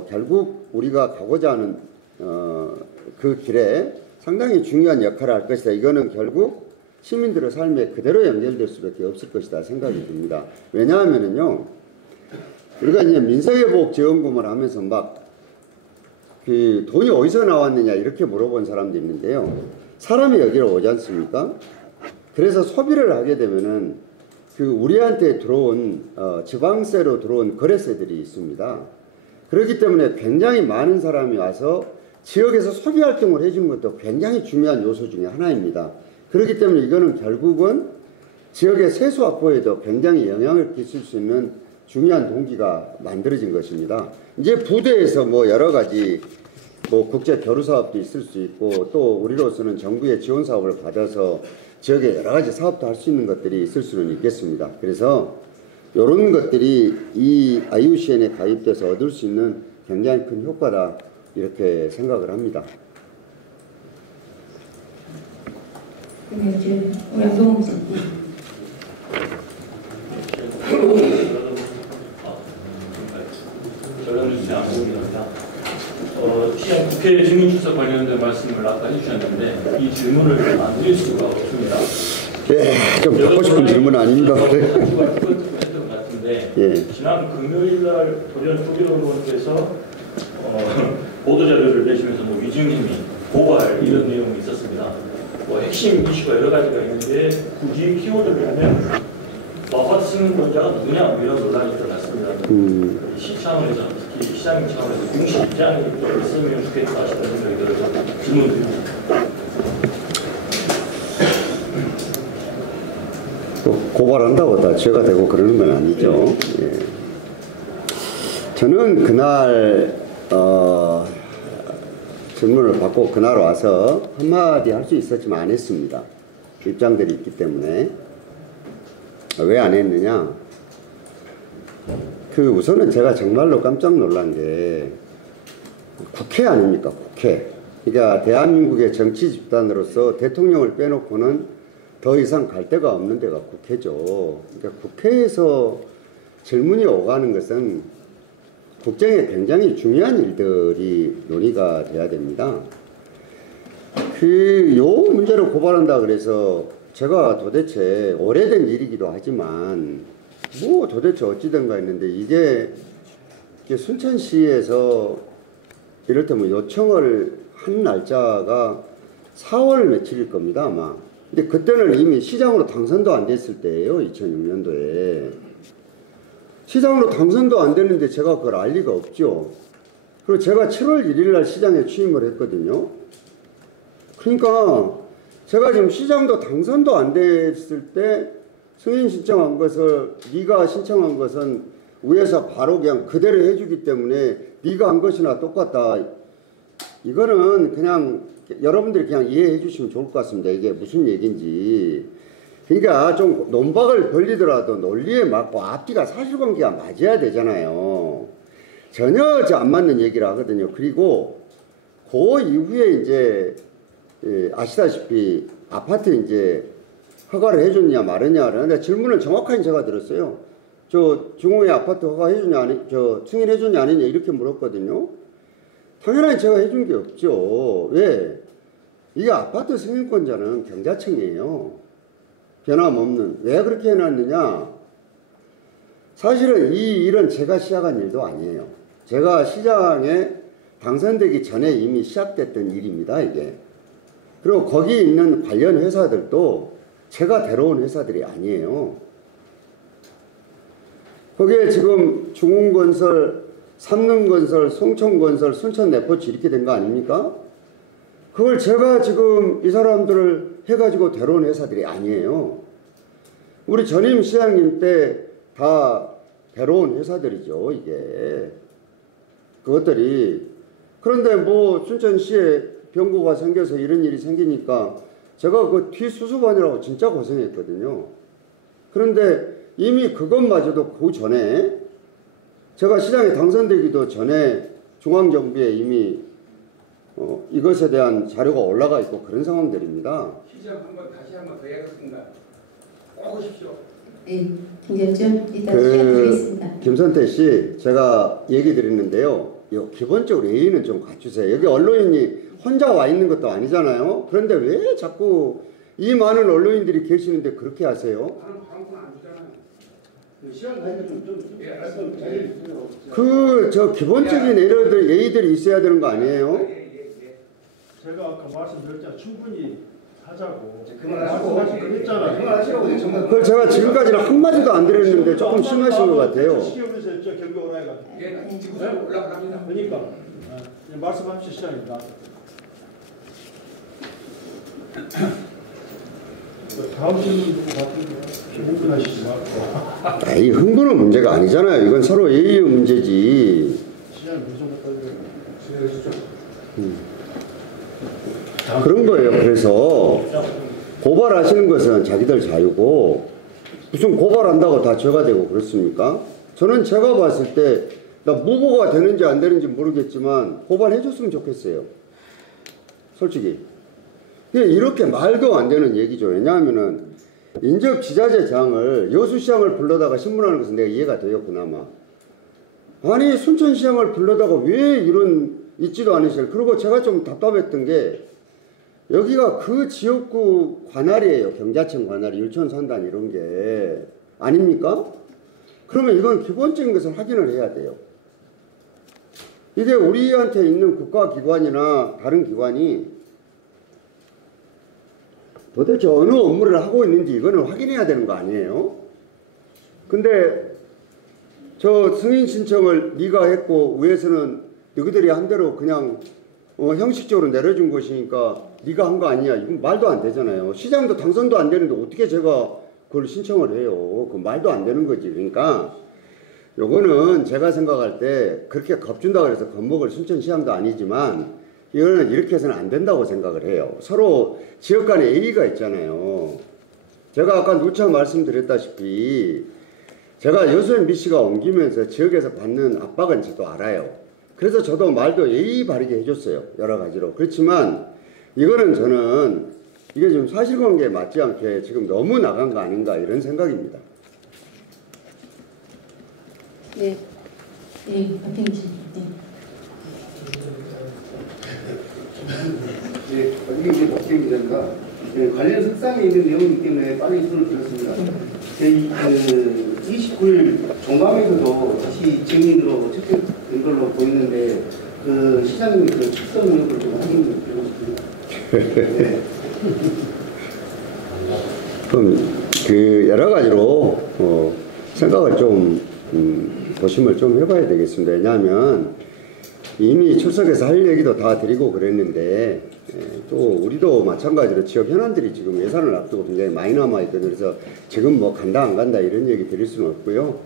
결국 우리가 가고자 하는 그 길에 상당히 중요한 역할을 할 것이다. 이거는 결국 시민들의 삶에 그대로 연결될 수밖에 없을 것이다 생각이 듭니다. 왜냐하면은요, 우리가 이제 민생회복지원금을 하면서 막 그 돈이 어디서 나왔느냐 이렇게 물어본 사람도 있는데요. 사람이 여기로 오지 않습니까? 그래서 소비를 하게 되면은 그 우리한테 들어온 지방세로 들어온 거래세들이 있습니다. 그렇기 때문에 굉장히 많은 사람이 와서 지역에서 소비 활동을 해주는 것도 굉장히 중요한 요소 중에 하나입니다. 그렇기 때문에 이거는 결국은 지역의 세수 확보에도 굉장히 영향을 끼칠 수 있는 중요한 동기가 만들어진 것입니다. 이제 부대에서 뭐 여러 가지 뭐 국제 교류 사업도 있을 수 있고 또 우리로서는 정부의 지원 사업을 받아서 지역에 여러 가지 사업도 할 수 있는 것들이 있을 수는 있겠습니다. 그래서 이런 것들이 이 IUCN에 가입돼서 얻을 수 있는 굉장히 큰 효과다 이렇게 생각을 합니다. 네, 이제 양동훈 기자님. 시장 국회 증인출석 관련된 말씀을 아까 해주셨는데 이 질문을 안 드릴 수가 없습니다. 예, 좀 듣고 싶은 질문 아닙니다. 했던 것 같은데 예. 지난 금요일날 도전 토기로 의원께서 보도자료를 내시면서 뭐 위증행위 고발 이런 내용이 있었습니다. 뭐 핵심 이슈가 여러 가지가 있는데 굳이 키워드를 하면 아파트 승인권자가 누구냐 이런 논란이 들어갔습니다. 시차원에서 특히 시장 차원에서 공식 입장이 좀 있으면 좋겠다 싶은 생각이 들어서 질문드립니다. 또 고발한다고 다 죄가 되고 그러는 건 아니죠. 예. 저는 그날 질문을 받고 그날 와서 한마디 할 수 있었지만 안 했습니다. 입장들이 있기 때문에. 왜 안 했느냐? 우선은 제가 정말로 깜짝 놀란 게 국회 아닙니까? 국회. 그러니까 대한민국의 정치 집단으로서 대통령을 빼놓고는 더 이상 갈 데가 없는 데가 국회죠. 그러니까 국회에서 질문이 오가는 것은 국정에 굉장히 중요한 일들이 논의가 돼야 됩니다. 요 문제를 고발한다 그래서 제가 도대체 오래된 일이기도 하지만 뭐 도대체 어찌된가 했는데 이게 순천시에서 이를테면 요청을 한 날짜가 4월 며칠일 겁니다 아마. 근데 그때는 이미 시장으로 당선도 안 됐을 때예요. 2006년도에. 시장으로 당선도 안 됐는데 제가 그걸 알 리가 없죠. 그리고 제가 7월 1일 날 시장에 취임을 했거든요. 그러니까 제가 지금 시장도 당선도 안 됐을 때 승인 신청한 것을 네가 신청한 것은 위에서 바로 그냥 그대로 해주기 때문에 네가 한 것이나 똑같다. 이거는 그냥 여러분들이 그냥 이해해 주시면 좋을 것 같습니다. 이게 무슨 얘기인지. 그러니까 좀 논박을 벌리더라도 논리에 맞고 앞뒤가 사실관계가 맞아야 되잖아요. 전혀 안 맞는 얘기를 하거든요. 그리고 그 이후에 이제 아시다시피 아파트 이제 허가를 해줬냐 말았냐 그러는데 질문을 정확하게 제가 들었어요. 저 중흥에 아파트 허가 해줬냐 아니 저 승인해줬냐 아니냐 이렇게 물었거든요. 당연히 제가 해준 게 없죠. 왜? 이 아파트 승인권자는 경자청이에요. 변함없는. 왜 그렇게 해놨느냐? 사실은 이 일은 제가 시작한 일도 아니에요. 제가 시장에 당선되기 전에 이미 시작됐던 일입니다, 이게. 그리고 거기 있는 관련 회사들도 제가 데려온 회사들이 아니에요. 거기에 지금 중흥건설, 삼릉건설, 송천건설, 순천내포츠 이렇게 된 거 아닙니까? 그걸 제가 지금 이 사람들을 해가지고 데려온 회사들이 아니에요. 우리 전임 시장님 때 다 데려온 회사들이죠, 이게. 그것들이. 그런데 뭐 순천시에 병고가 생겨서 이런 일이 생기니까 제가 그 뒤수습하느라고 진짜 고생했거든요. 그런데 이미 그것마저도 그 전에 제가 시장에 당선되기도 전에 중앙정부에 이미 이것에 대한 자료가 올라가 있고 그런 상황들입니다. 시장 다시 한번 더 해야겠습니다. 꼭 오십시오. 네, 김현준 이따 시간 드리겠습니다. 김선태 씨, 제가 얘기 드리는데요. 기본적으로 예의는 좀 갖추세요. 여기 언론인이 혼자 와 있는 것도 아니잖아요. 그런데 왜 자꾸 이 많은 언론인들이 계시는데 그렇게 하세요? 저 기본적인 예의들이 있어야 되는 거 아니에요? 제가 아까 말씀드렸잖아요. 충분히 하자고. 그만하시라고 정말. 그걸 제가 지금까지는 한마디도 안 드렸는데 조금 심하신 것 같아요. 시켜보세요. 저 경비 오라 해가지고. 예, 지금 올라갑니다. 그러니까 말씀하십시오. 시장입니다. 다음 질문 누구 같은데 흥분하시지 말고. 이 흥분은 문제가 아니잖아요. 이건 서로 예의의 문제지. 시장님 무슨 그런 거예요. 그래서 고발하시는 것은 자기들 자유고 무슨 고발한다고 다 죄가 되고 그렇습니까? 저는 제가 봤을 때 나 무고가 되는지 안 되는지 모르겠지만 고발해줬으면 좋겠어요. 솔직히. 이렇게 말도 안 되는 얘기죠. 왜냐하면은 인접지자체장을 여수시장을 불러다가 신문하는 것은 내가 이해가 돼요. 그나마. 아니 순천시장을 불러다가 왜 이런 있지도 않으실. 그리고 제가 좀 답답했던 게 여기가 그 지역구 관할이에요. 경자청 관할이 율촌산단 이런 게 아닙니까? 그러면 이건 기본적인 것을 확인을 해야 돼요. 이게 우리한테 있는 국가기관이나 다른 기관이 도대체 어느 업무를 하고 있는지 이거는 확인해야 되는 거 아니에요? 근데 저 승인 신청을 네가 했고 위에서는 너희들이 한 대로 그냥 형식적으로 내려준 것이니까 네가 한 거 아니야. 이건 말도 안 되잖아요. 시장도 당선도 안 되는데 어떻게 제가 그걸 신청을 해요. 그 말도 안 되는 거지. 그러니까 요거는 제가 생각할 때 그렇게 겁준다고 해서 겁먹을 순천시장도 아니지만 이거는 이렇게 해서는 안 된다고 생각을 해요. 서로 지역 간에 예의가 있잖아요. 제가 아까 누차 말씀드렸다시피 제가 여수 MBC가 옮기면서 지역에서 받는 압박은 저도 알아요. 그래서 저도 말도 예의 바르게 해줬어요. 여러 가지로. 그렇지만 이거는 저는 이게 좀 사실관계에 맞지 않게 지금 너무 나간 거 아닌가 이런 생각입니다. 네. 네, 박행진. 네. 네, 이게 이제 목적입니다. 네, 관련 석상에 있는 내용이기 때문에 빨리 손을 들었습니다. 29일 종감에서도 다시 증인으로 채택된 걸로 보이는데 그 시장님 그 출석 여부를 좀 확인해 주고 싶습니다. 네. 그럼 그 여러 가지로 생각을 좀 고심을 좀 해봐야 되겠습니다. 왜냐하면 이미 출석해서 할 얘기도 다 드리고 그랬는데 또 우리도 마찬가지로 지역 현안들이 지금 예산을 앞두고 굉장히 많이 남아있거든요. 그래서 지금 뭐 간다 안 간다 이런 얘기 드릴 수는 없고요.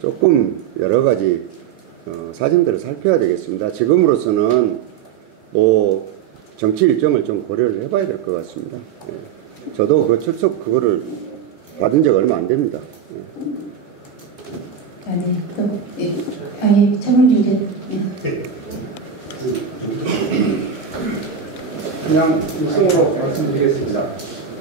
조금 여러 가지 사정들을 살펴야 되겠습니다. 지금으로서는 뭐 정치 일정을 좀 고려를 해봐야 될 것 같습니다. 저도 그 출석 그거를 받은 지 얼마 안 됩니다. 네, 또, 예. 아니, 차범준께. 그냥 육성으로 말씀드리겠습니다.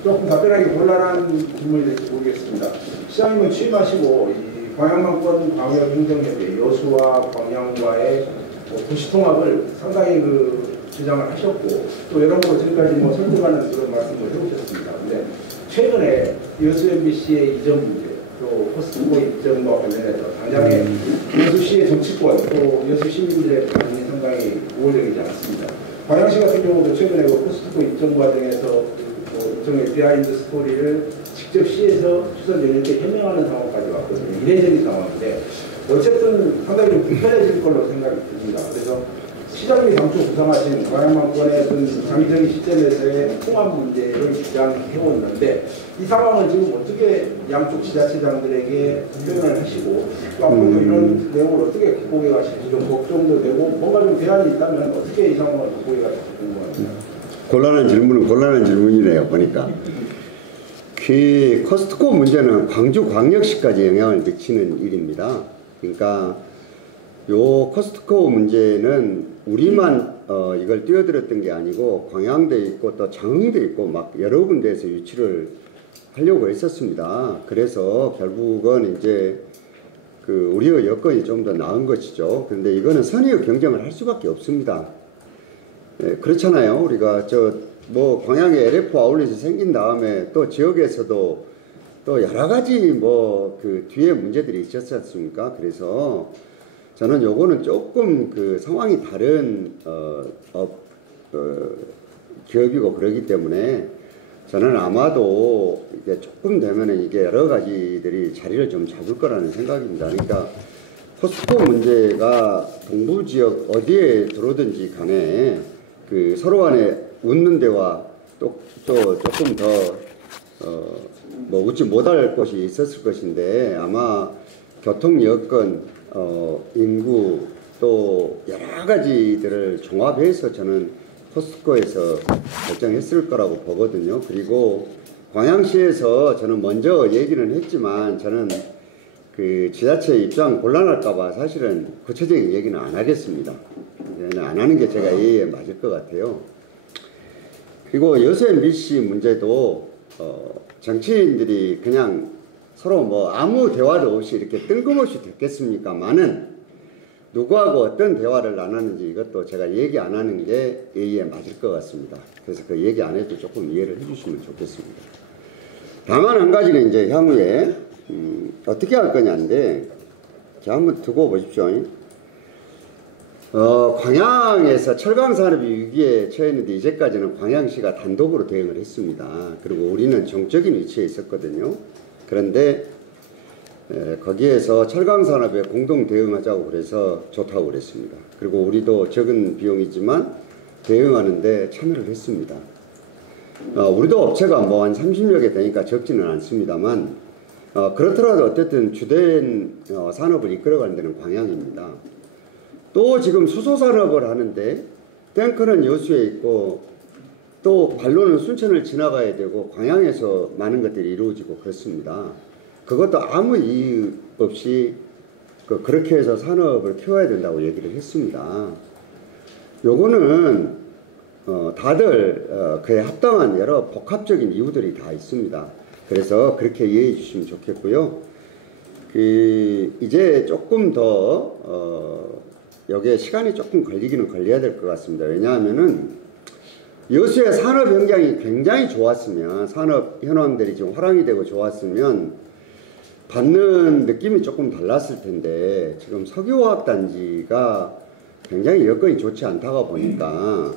조금 답변하기 곤란한 질문이 될지 모르겠습니다. 시장님은 취임하시고 이 광양만권 광역행정협의 여수와 광양과의 도시통합을 상당히 그 주장을 하셨고 또 여러모로 지금까지 뭐 설득하는 그런 말씀을 해오셨습니다. 근데 최근에 여수 MBC의 이전 문제 또 코스트코 입점과 관련해서 당장의 여수시의 정치권 또 여수 시민들의 반응이 상당히 우호적이지 않습니다. 광양시 같은 경우도 최근에 그 코스트코 입점 과정에서 일종의 비하인드 스토리를 직접 시에서 추선 연일때 해명하는 상황까지 왔거든요. 이례적인 상황인데 어쨌든 상당히 좀 불편해질 걸로 생각이 듭니다. 그래서 시장님이 당초 구상하신 광양만권의 어떤 장기적인 시점에서의 통합 문제를 주장해왔는데 이 상황을 지금 어떻게 양쪽 지자체장들에게 표현을 하시고 또 앞으로 이런 내용을 어떻게 극복해 가실지 좀 걱정도 되고 뭔가 좀 대안이 있다면 어떻게 이 상황을 극복해 가실지 궁금합니다. 곤란한 질문은 곤란한 질문이네요. 보니까 그 코스트코 문제는 광주광역시까지 영향을 미치는 일입니다. 그러니까 요 코스트코 문제는 우리만 이걸 뛰어들었던 게 아니고 광양도 있고 또 장흥도 있고 막 여러 군데에서 유치를 하려고 했었습니다. 그래서 결국은 이제 그 우리의 여건이 좀 더 나은 것이죠. 그런데 이거는 선의의 경쟁을 할 수밖에 없습니다. 네, 그렇잖아요. 우리가 뭐 광양에 LF 아울렛이 생긴 다음에 또 지역에서도 또 여러 가지 뭐 그 뒤에 문제들이 있었지 않습니까? 그래서 저는 요거는 조금 그 상황이 다른 기업이고 그러기 때문에 저는 아마도 이게 조금 되면은 이게 여러 가지들이 자리를 좀 잡을 거라는 생각입니다. 그러니까 코스트코 문제가 동부 지역 어디에 들어오든지 간에 그 서로 간에 웃는 데와 또 조금 더 뭐 웃지 못할 것이 있었을 것인데 아마 교통 여건 인구 또 여러 가지들을 종합해서 저는 코스트코에서 결정했을 거라고 보거든요. 그리고 광양시에서 저는 먼저 얘기는 했지만 저는 그 지자체 입장 곤란할까봐 사실은 구체적인 얘기는 안 하겠습니다. 안 하는 게 제가 예의에 맞을 것 같아요. 그리고 여수 MBC 문제도 정치인들이 그냥 서로 뭐 아무 대화도 없이 이렇게 뜬금없이 됐겠습니까만은 누구하고 어떤 대화를 나눴는지 이것도 제가 얘기 안 하는 게 예의에 맞을 것 같습니다. 그래서 그 얘기 안 해도 조금 이해를 해주시면 좋겠습니다. 다만 한 가지는 이제 향후에 어떻게 할 거냐인데 자 한번 두고 보십시오. 광양에서 철강 산업이 위기에 처했는데 이제까지는 광양시가 단독으로 대응을 했습니다. 그리고 우리는 정적인 위치에 있었거든요. 그런데 거기에서 철강 산업에 공동 대응하자고 그래서 좋다고 그랬습니다. 그리고 우리도 적은 비용이지만 대응하는데 참여를 했습니다. 우리도 업체가 뭐 한 30여 개 되니까 적지는 않습니다만 그렇더라도 어쨌든 주된 산업을 이끌어가는 데는 광양입니다. 또 지금 수소산업을 하는데 탱크는 여수에 있고 또 발로는 순천을 지나가야 되고 광양에서 많은 것들이 이루어지고 그렇습니다. 그것도 아무 이유 없이 그렇게 해서 산업을 키워야 된다고 얘기를 했습니다. 요거는 다들 그에 합당한 여러 복합적인 이유들이 다 있습니다. 그래서 그렇게 이해해 주시면 좋겠고요. 이제 조금 더 여기에 시간이 조금 걸리기는 걸려야 될 것 같습니다. 왜냐하면은 여수의 산업 현장이 굉장히 좋았으면, 산업 현황들이 좀 화랑이 되고 좋았으면 받는 느낌이 조금 달랐을 텐데 지금 석유화학단지가 굉장히 여건이 좋지 않다가 보니까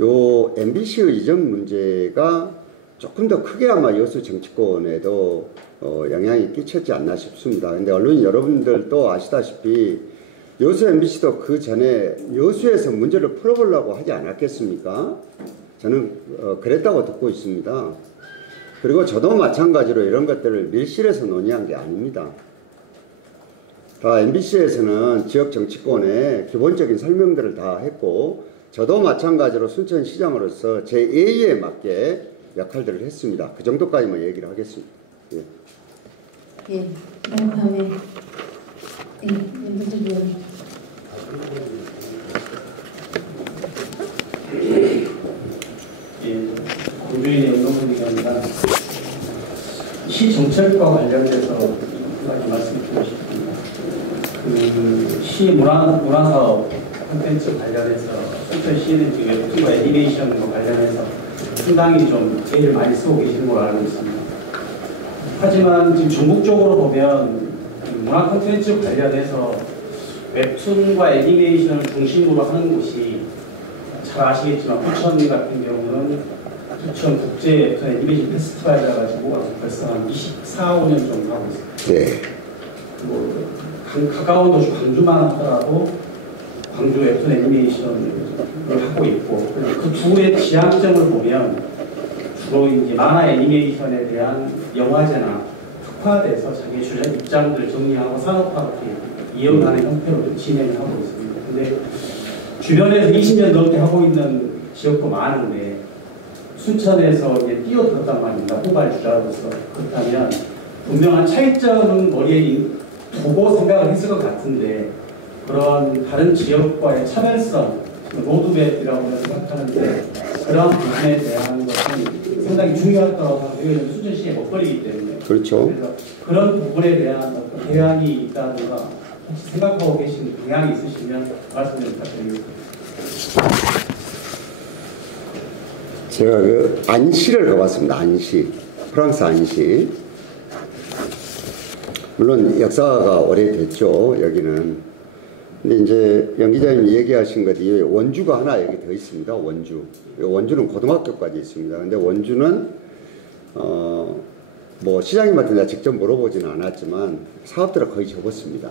요 MBC의 이전 문제가 조금 더 크게 아마 여수 정치권에도 영향이 끼쳤지 않나 싶습니다. 근데 언론인 여러분들도 아시다시피 여수 MBC도 그 전에 여수에서 문제를 풀어보려고 하지 않았겠습니까? 저는 그랬다고 듣고 있습니다. 그리고 저도 마찬가지로 이런 것들을 밀실에서 논의한 게 아닙니다. 다 MBC에서는 지역 정치권에 기본적인 설명들을 다 했고 저도 마찬가지로 순천시장으로서 제 예의에 맞게 역할들을 했습니다. 그 정도까지만 얘기를 하겠습니다. 예. 예. 다음에 윤석열 의원. 공주인의 운동선이갑니다. 시 정책과 관련돼서 말씀드리고 싶습니다. 시 문화사업 콘텐츠 관련해서 순천시는 지금 웹툰과 애니메이션과 관련해서 상당히 좀 애를 많이 쓰고 계시는 걸로 알고 있습니다. 하지만 지금 전국적으로 보면 문화 콘텐츠 관련해서 웹툰과 애니메이션을 중심으로 하는 곳이 잘 아시겠지만 부천 같은 경우는 부천 국제 웹툰 애니메이션 페스티벌이라 가지고 벌써 한 24, 5년 정도 하고 있습니다. 네. 그리고 가까운 도시 광주만 하더라도 광주 웹툰 애니메이션을 하고 있고 그 둘의 지향점을 보면 주로 이제 만화 애니메이션에 대한 영화제나 특화돼서 자기 주전 입장들을 정리하고 산업화 이어가는 형태로 좀 진행을 하고 있습니다. 근데 주변에서 20년 넘게 하고 있는 지역도 많은데 순천에서 이제 뛰어들었단 말입니다. 후발주자로서. 그렇다면 분명한 차이점은 머리에 두고 생각을 했을 것 같은데 그런 다른 지역과의 차별성, 로드맵이라고 생각하는데 그런 부분에 대한 것은 상당히 중요하다고 생각해요. 순천시의 먹거리이기 때문에. 그렇죠. 그래서 그런 부분에 대한 어떤 대안이 있다든가 혹시 생각하고 계신 방향이 있으시면 말씀 좀 부탁드립니다. 제가 그 안시를 가봤습니다. 안시. 프랑스 안시. 물론 역사가 오래됐죠. 여기는. 근데 이제 연 기자님이 얘기하신 것 이외에 원주가 하나 여기 더 있습니다. 원주. 원주는 고등학교까지 있습니다. 근데 원주는 뭐 시장님한테 내가 직접 물어보지는 않았지만 사업들을 거의 접었습니다.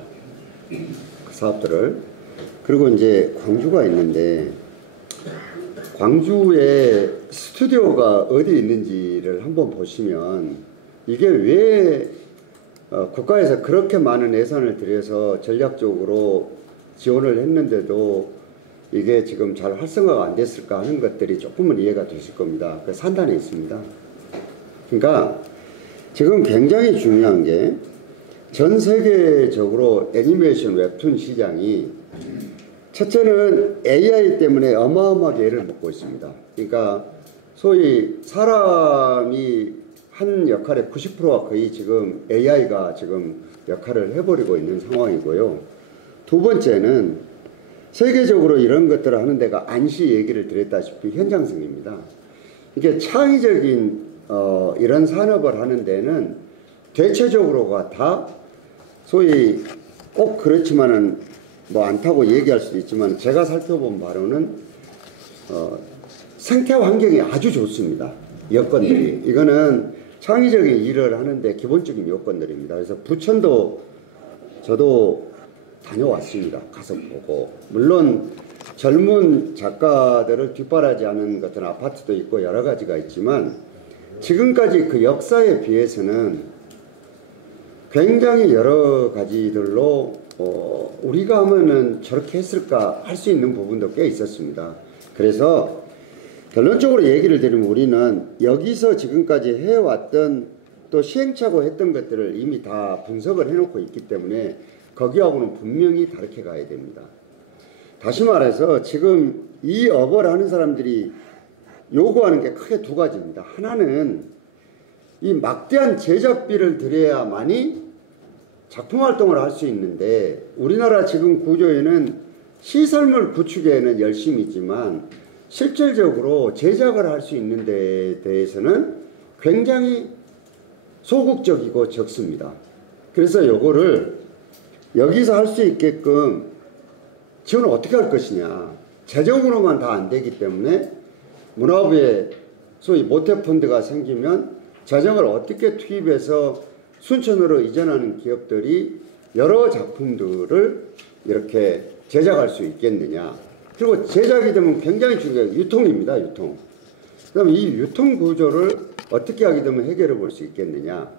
그 사업들을. 그리고 이제 광주가 있는데 광주에 스튜디오가 어디 있는지를 한번 보시면 이게 왜 국가에서 그렇게 많은 예산을 들여서 전략적으로 지원을 했는데도 이게 지금 잘 활성화가 안 됐을까 하는 것들이 조금은 이해가 되실 겁니다. 그 산단에 있습니다. 그러니까 지금 굉장히 중요한 게 전 세계적으로 애니메이션 웹툰 시장이 첫째는 AI 때문에 어마어마하게 애를 먹고 있습니다. 그러니까 소위 사람이 한 역할의 90%가 거의 지금 AI가 지금 역할을 해버리고 있는 상황이고요. 두 번째는 세계적으로 이런 것들을 하는 데가 안시 얘기를 드렸다시피 현장성입니다. 이게 창의적인 이런 산업을 하는 데는 대체적으로가 다 소위 꼭 그렇지만은 뭐 않다고 얘기할 수도 있지만 제가 살펴본 바로는 생태 환경이 아주 좋습니다. 여건들이. 이거는 창의적인 일을 하는데 기본적인 요건들입니다. 그래서 부천도 저도 다녀왔습니다. 가서 보고. 물론 젊은 작가들을 뒷바라지하는 같은 아파트도 있고 여러 가지가 있지만 지금까지 그 역사에 비해서는 굉장히 여러 가지들로 우리가 하면은 저렇게 했을까 할 수 있는 부분도 꽤 있었습니다. 그래서 결론적으로 얘기를 드리면 우리는 여기서 지금까지 해왔던 또 시행착오 했던 것들을 이미 다 분석을 해놓고 있기 때문에 거기하고는 분명히 다르게 가야 됩니다. 다시 말해서 지금 이 업을 하는 사람들이 요구하는 게 크게 두 가지입니다. 하나는 이 막대한 제작비를 들여야만이 작품 활동을 할 수 있는데 우리나라 지금 구조에는 시설물 구축에는 열심이지만 실질적으로 제작을 할 수 있는 데에 대해서는 굉장히 소극적이고 적습니다. 그래서 요거를 여기서 할 수 있게끔 지원을 어떻게 할 것이냐. 재정으로만 다 안 되기 때문에 문화부에 소위 모태펀드가 생기면 재정을 어떻게 투입해서 순천으로 이전하는 기업들이 여러 작품들을 이렇게 제작할 수 있겠느냐. 그리고 제작이 되면 굉장히 중요한 유통입니다. 유통. 그럼 이 유통 구조를 어떻게 하게 되면 해결해 볼 수 있겠느냐.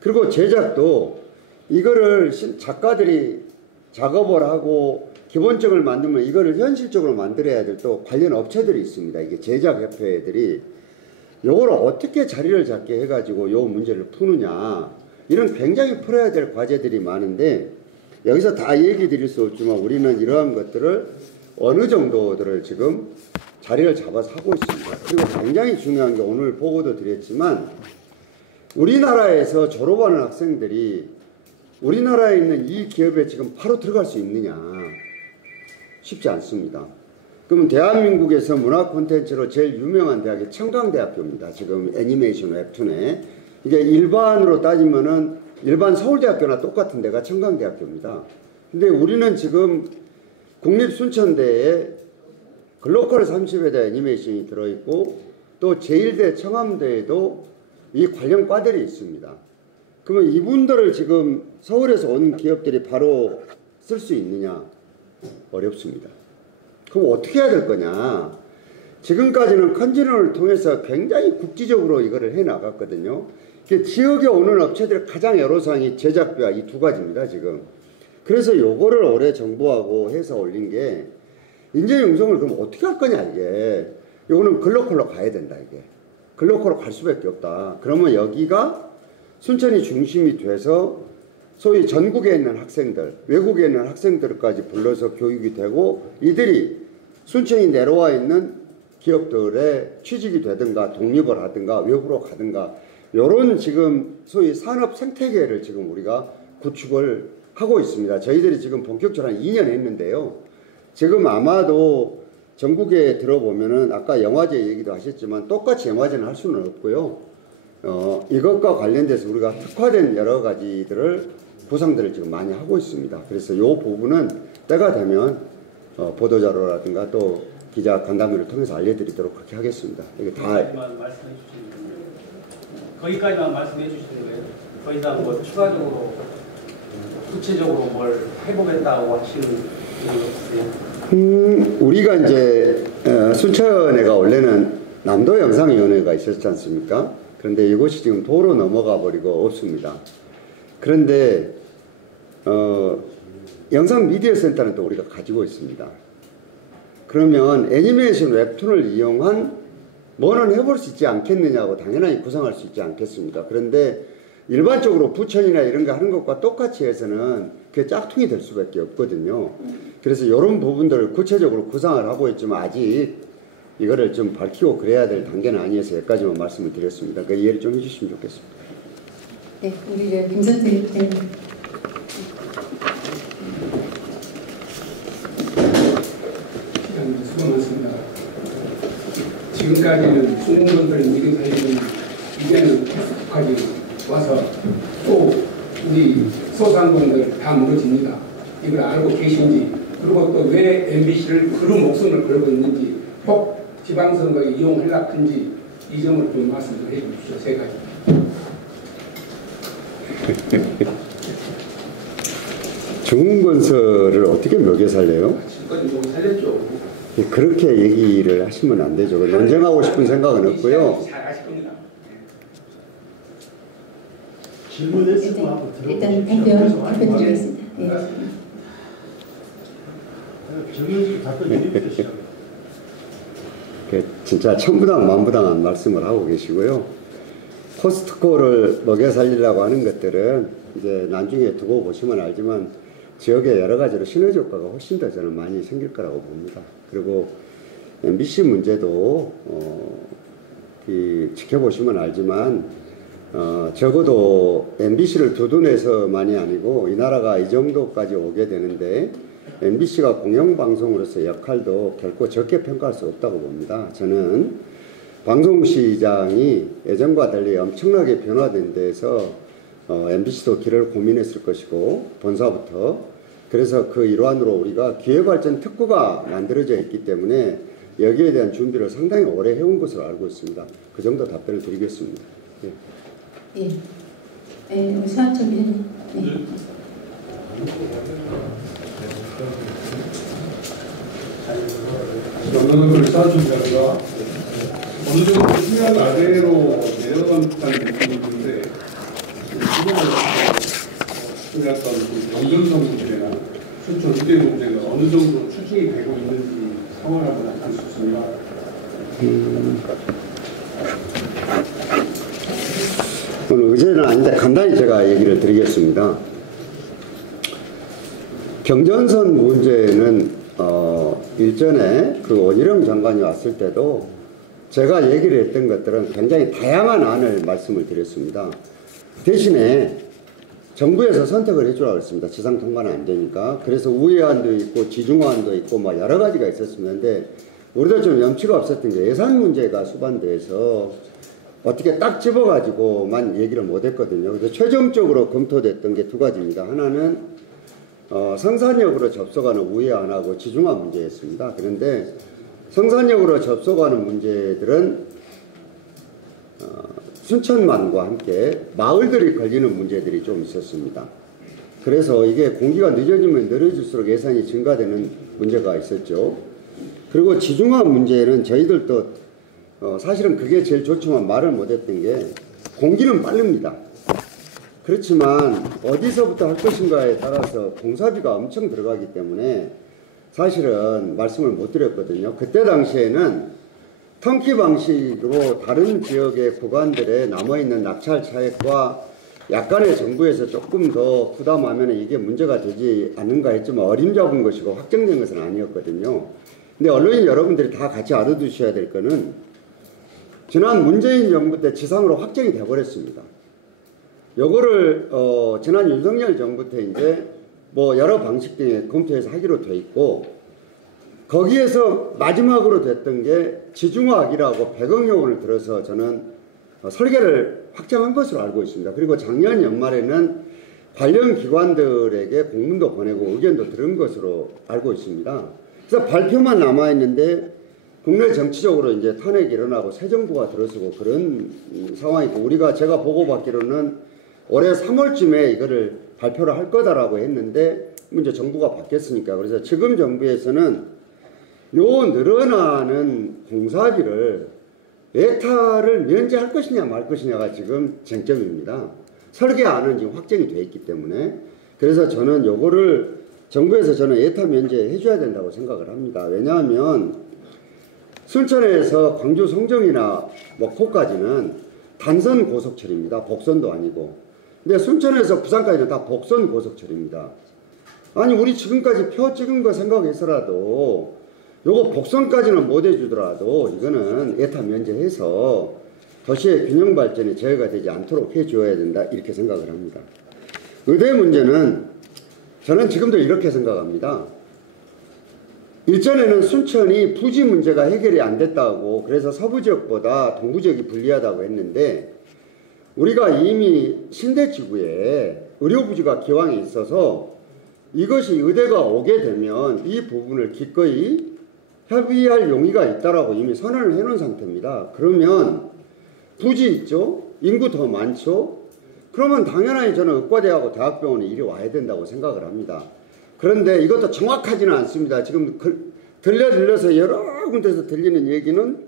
그리고 제작도 이거를 작가들이 작업을 하고 기본적을 만들면 이거를 현실적으로 만들어야 될 또 관련 업체들이 있습니다. 이게 제작협회들이 요걸 어떻게 자리를 잡게 해가지고 요 문제를 푸느냐. 이런 굉장히 풀어야 될 과제들이 많은데 여기서 다 얘기 드릴 수 없지만 우리는 이러한 것들을 어느 정도들을 지금 자리를 잡아서 하고 있습니다. 그리고 굉장히 중요한 게 오늘 보고도 드렸지만 우리나라에서 졸업하는 학생들이 우리나라에 있는 이 기업에 지금 바로 들어갈 수 있느냐. 쉽지 않습니다. 그러면 대한민국에서 문화 콘텐츠로 제일 유명한 대학이 청강대학교입니다. 지금 애니메이션 웹툰에. 이게 일반으로 따지면은 일반 서울대학교나 똑같은 데가 청강대학교입니다. 근데 우리는 지금 국립순천대에 글로컬 30여 대 애니메이션이 들어있고 또 제1대 청암대에도 이 관련 과들이 있습니다. 그러면 이분들을 지금 서울에서 온 기업들이 바로 쓸 수 있느냐? 어렵습니다. 그럼 어떻게 해야 될 거냐? 지금까지는 컨진원을 통해서 굉장히 국지적으로 이거를 해 나갔거든요. 지역에 오는 업체들 가장 애로사항이 제작비와 이 두 가지입니다, 지금. 그래서 요거를 올해 정부하고 해서 올린 게 인재융성을 그럼 어떻게 할 거냐, 이게. 요거는 글로컬로 가야 된다, 이게. 글로컬로 갈 수밖에 없다. 그러면 여기가 순천이 중심이 돼서 소위 전국에 있는 학생들, 외국에 있는 학생들까지 불러서 교육이 되고 이들이 순천이 내려와 있는 기업들에 취직이 되든가 독립을 하든가 외부로 가든가 요런 지금 소위 산업 생태계를 지금 우리가 구축을 하고 있습니다. 저희들이 지금 본격적으로 한 2년 했는데요. 지금 아마도 전국에 들어보면은 아까 영화제 얘기도 하셨지만 똑같이 영화제는 할 수는 없고요. 이것과 관련돼서 우리가 특화된 여러 가지들을 구상들을 지금 많이 하고 있습니다. 그래서 이 부분은 때가 되면 보도자료라든가 또 기자 간담회를 통해서 알려드리도록 그렇게 하겠습니다. 이게 다 거기까지만 말씀해 주시는 거예요. 더 이상 뭐 추가적으로 구체적으로 뭘 해보겠다고 하시는 게 없으세요? 우리가 이제 순천에가 원래는 남도 영상위원회가 있었지 않습니까? 그런데 이곳이 지금 도로 넘어가 버리고 없습니다. 그런데 영상 미디어 센터는 또 우리가 가지고 있습니다. 그러면 애니메이션 웹툰을 이용한 뭐는 해볼 수 있지 않겠느냐고 당연히 구상할 수 있지 않겠습니까? 그런데 일반적으로 부천이나 이런 거 하는 것과 똑같이 해서는 그게 짝퉁이 될 수밖에 없거든요. 그래서 이런 부분들을 구체적으로 구상을 하고 있지만 아직 이거를 좀 밝히고 그래야 될 단계는 아니어서 여기까지만 말씀을 드렸습니다. 그 이해를 좀 해주시면 좋겠습니다. 네, 우리 김 선생님. 수고 많습니다. 지금까지는 수능분들을 미리 살리는 이제는 계속하게 와서 또 우리 소상공인들 다 무너집니다. 이걸 알고 계신지 그리고 또 왜 MBC를 그런 목숨을 걸고 있는지, 꼭 지방선거에 이용하려고 한지 이 점을 좀 말씀 좀 해주십시오. 세 가지. 중흥건설을 어떻게 먹여 살려요? 지금까지 좀 살렸죠. 그렇게 얘기를 하시면 안 되죠. 논쟁하고 싶은 생각은 없고요. 잘 아실 겁니다. 질문했을 거 한번 일단 들어보십시오. 답변 드리겠습니다. 예. 정현식 답변 드리십시오. 진짜 천부당 만부당한 말씀을 하고 계시고요. 코스트코를 먹여 살리려고 하는 것들은 이제 나중에 두고 보시면 알지만 지역에 여러 가지로 시너지 효과가 훨씬 더 저는 많이 생길 거라고 봅니다. 그리고 MBC 문제도 지켜보시면 알지만 적어도 MBC를 두둔해서만이 아니고 이 나라가 이 정도까지 오게 되는데 MBC가 공영방송으로서 역할도 결코 적게 평가할 수 없다고 봅니다. 저는 방송시장이 예전과 달리 엄청나게 변화된 데에서 MBC도 길을 고민했을 것이고 본사부터 그래서 그 일환으로 우리가 기회발전 특구가 만들어져 있기 때문에 여기에 대한 준비를 상당히 오래 해온 것으로 알고 있습니다. 그 정도 답변을 드리겠습니다. 예. 예, 우리 사학적 위원님. 네. 연락을 쌓아준다가 어느 정도 수면 아래로 내려간다는 느낌이 드는데 지금 약간 연전성 문제나 순천 후대 문제가 어느 정도 추진이 되고 있는지 상황을 한번 나타낼 수 있습니다. 오늘 의제는 아닌데 간단히 제가 얘기를 드리겠습니다. 경전선 문제는 일전에 그 원희룡 장관이 왔을 때도 제가 얘기를 했던 것들은 굉장히 다양한 안을 말씀을 드렸습니다. 대신에 정부에서 선택을 해주라고 했습니다. 지상 통과는 안 되니까. 그래서 우회안도 있고 지중화안도 있고 뭐 여러 가지가 있었는데 우리도 좀 염치가 없었던 게 예산 문제가 수반돼서 어떻게 딱 집어가지고만 얘기를 못했거든요. 그래서 최종적으로 검토됐던 게 두 가지입니다. 하나는 성산역으로 접속하는 우회안하고 지중화 문제였습니다. 그런데 성산역으로 접속하는 문제들은 순천만과 함께 마을들이 걸리는 문제들이 좀 있었습니다. 그래서 이게 공기가 늦어지면 늘어질수록 예산이 증가되는 문제가 있었죠. 그리고 지중화 문제는 저희들도 사실은 그게 제일 좋지만 말을 못했던 게 공기는 빠릅니다. 그렇지만 어디서부터 할 것인가에 따라서 공사비가 엄청 들어가기 때문에 사실은 말씀을 못 드렸거든요. 그때 당시에는 턴키 방식으로 다른 지역의 구간들에 남아있는 낙찰 차액과 약간의 정부에서 조금 더 부담하면 이게 문제가 되지 않는가 했지만 어림잡은 것이고 확정된 것은 아니었거든요. 근데 언론인 여러분들이 다 같이 알아두셔야 될 거는 지난 문재인 정부 때 지상으로 확정이 돼버렸습니다. 요거를 지난 윤석열 정부 때 이제 뭐 여러 방식 등에 검토해서 하기로 돼 있고 거기에서 마지막으로 됐던 게 지중화학이라고 100억 원을 들어서 저는 설계를 확정한 것으로 알고 있습니다. 그리고 작년 연말에는 관련 기관들에게 공문도 보내고 의견도 들은 것으로 알고 있습니다. 그래서 발표만 남아있는데 국내 정치적으로 이제 탄핵이 일어나고 새 정부가 들어서고 그런 상황이고 우리가 제가 보고받기로는 올해 3월쯤에 이거를 발표를 할 거다라고 했는데 이제 정부가 바뀌었으니까 그래서 지금 정부에서는 요 늘어나는 공사비를 예타를 면제할 것이냐 말 것이냐가 지금 쟁점입니다. 설계안은 지금 확정이 되어 있기 때문에 그래서 저는 요거를 정부에서 저는 예타 면제해 줘야 된다고 생각을 합니다. 왜냐하면 순천에서 광주 송정이나 목포까지는 단선 고속철입니다. 복선도 아니고. 근데 순천에서 부산까지는 다 복선 고속철입니다. 아니 우리 지금까지 표 찍은 거 생각해서라도 요거 복선까지는 못 해주더라도 이거는 예타 면제해서 도시의 균형 발전에 제어가 되지 않도록 해줘야 된다 이렇게 생각을 합니다. 의대 문제는 저는 지금도 이렇게 생각합니다. 일전에는 순천이 부지 문제가 해결이 안 됐다고 그래서 서부 지역보다 동부 지역이 불리하다고 했는데 우리가 이미 신대지구에 의료부지가 기왕에 있어서 이것이 의대가 오게 되면 이 부분을 기꺼이 협의할 용의가 있다라고 이미 선언을 해놓은 상태입니다. 그러면 부지 있죠? 인구 더 많죠? 그러면 당연히 저는 의과대하고 대학병원이 이리 와야 된다고 생각을 합니다. 그런데 이것도 정확하지는 않습니다. 지금 들려서 여러 군데서 들리는 얘기는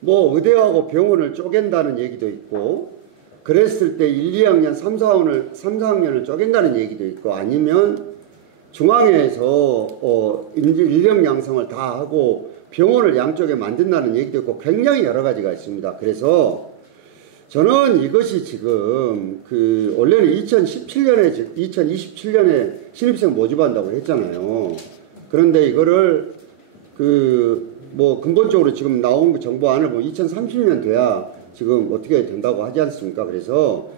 뭐 의대하고 병원을 쪼갠다는 얘기도 있고, 그랬을 때 1, 2학년, 3, 4학년을 쪼갠다는 얘기도 있고, 아니면 중앙에서 인력 양성을 다 하고 병원을 양쪽에 만든다는 얘기도 있고, 굉장히 여러 가지가 있습니다. 그래서 저는 이것이 지금 원래는 2027년에 신입생 모집한다고 했잖아요. 그런데 이거를 뭐 근본적으로 지금 나온 정보안을 보면 2030년 돼야 지금 어떻게 된다고 하지 않습니까? 그래서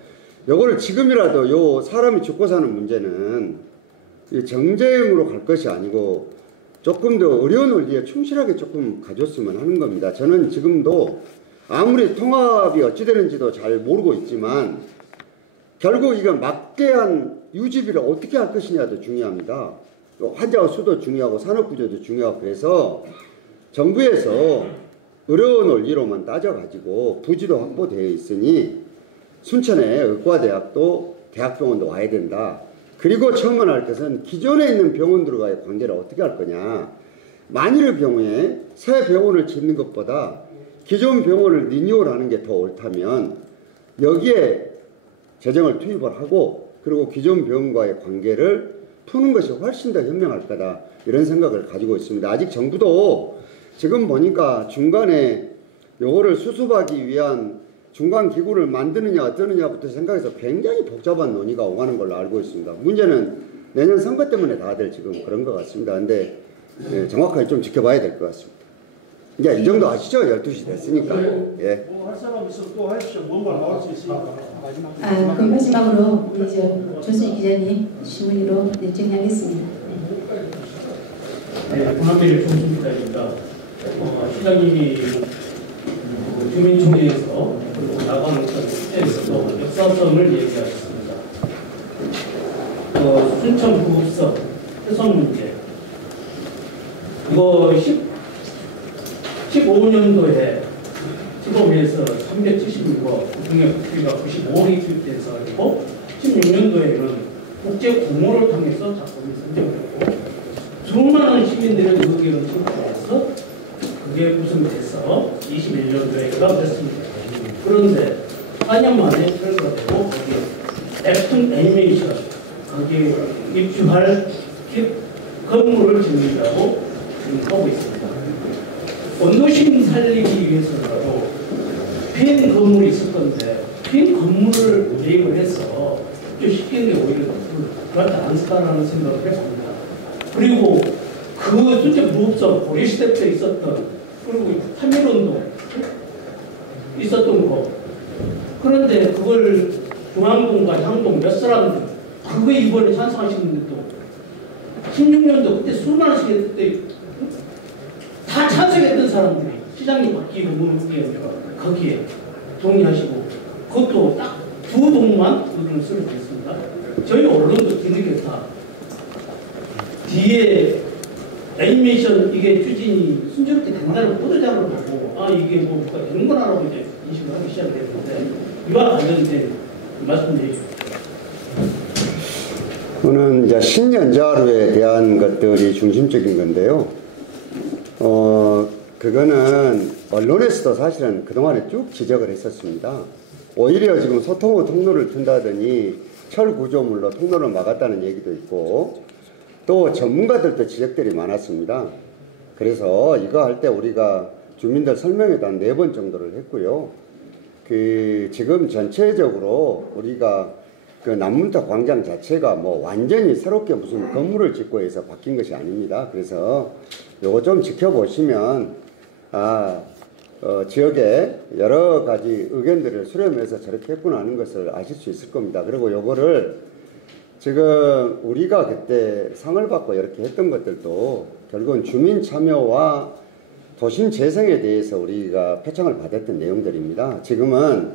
요거를 지금이라도 요 사람이 죽고 사는 문제는 정쟁으로 갈 것이 아니고 조금 더 어려운 원리에 충실하게 조금 가졌으면 하는 겁니다. 저는 지금도 아무리 통합이 어찌 되는지도 잘 모르고 있지만 결국 이건 막대한 유지비를 어떻게 할 것이냐도 중요합니다. 환자 수도 중요하고 산업구조도 중요하고, 그래서 정부에서 어려운 원리로만 따져가지고 부지도 확보되어 있으니 순천에 의과대학도 대학병원도 와야 된다. 그리고 첨언할 것은 기존에 있는 병원들과의 관계를 어떻게 할 거냐. 만일의 경우에 새 병원을 짓는 것보다 기존 병원을 리뉴얼하는 게 더 옳다면 여기에 재정을 투입을 하고, 그리고 기존 병원과의 관계를 푸는 것이 훨씬 더 현명할 거다, 이런 생각을 가지고 있습니다. 아직 정부도 지금 보니까 중간에 요거를 수습하기 위한 중간 기구를 만드느냐 어떠느냐부터 생각해서 굉장히 복잡한 논의가 오가는 걸로 알고 있습니다. 문제는 내년 선거 때문에 다들 지금 그런 것 같습니다. 근데 정확하게 좀 지켜봐야 될 것 같습니다. 이제 이 정도 아시죠? 12시 됐으니까. 예. 뭐 할 사람 있으면 또 하십시오. 뭔가 나올 수 있으니까. 그럼 마지막으로 우리 조순희 기자님 질문으로 정리하겠습니다. 네, 군함대리 조순희 기자입니다. 시장님이 주민총회에서 그리고 나가는 축제에서도 역사성을 얘기하셨습니다. 순천 구급선 해선 문제, 이거 15년도에 지도부에서 376억, 국내 국비가 95억이 투입돼서 가지고 16년도에는 국제 공모를 통해서 작품이 선정됐고 수많은 시민들의 의견을 청취해서 그게 구성돼서 21년도에 개방됐습니다. 그런데 4년 만에 철거되고 거기에 애픈 애니메이션, 거기에 입주할 건물을 짓는다고 지금 하고 있습니다. 원도심 살리기 위해서라도 빈 건물이 있을 건데 빈 건물을 매입을 해서 입주시키는 게 오히려 그렇지 않다라는 생각을 했습니다. 그리고 그 순천 무급선 고려시대 때 있었던, 그리고 3.1운동 있었던 거, 그런데 그걸 중앙동과 향동 몇 사람들 그거 이번에 찬성하시는데도 16년도 그때 수많은 시대 때 다 찬성했던 사람들이 시장님 바뀌고 거기에 동의하시고, 그것도 딱 2동만 의견을 쓰게 됐습니다. 저희 언론도 뒤늦게 다 뒤에 애니메이션 이게 추진이 순조롭게 된다는 보도자료를 보고 이게 뭐가 되는구나라고 이제 인식을 하기 시작했는데, 이와 관련된 말씀해 주십시오. 저는 이제 신년자료에 대한 것들이 중심적인 건데요. 그거는 언론에서도 사실은 그동안에 쭉 지적을 했었습니다. 오히려 지금 소통의 통로를 튼다더니 철 구조물로 통로를 막았다는 얘기도 있고, 또 전문가들도 지적들이 많았습니다. 그래서 이거 할 때 우리가 주민들 설명회도 한 4번 정도를 했고요. 지금 전체적으로 우리가 남문터 광장 자체가 뭐 완전히 새롭게 무슨 건물을 짓고 해서 바뀐 것이 아닙니다. 그래서 요거 좀 지켜보시면 지역에 여러 가지 의견들을 수렴해서 저렇게 했구나 하는 것을 아실 수 있을 겁니다. 그리고 요거를 지금 우리가 그때 상을 받고 이렇게 했던 것들도 결국은 주민 참여와 도심 재생에 대해서 우리가 표창을 받았던 내용들입니다. 지금은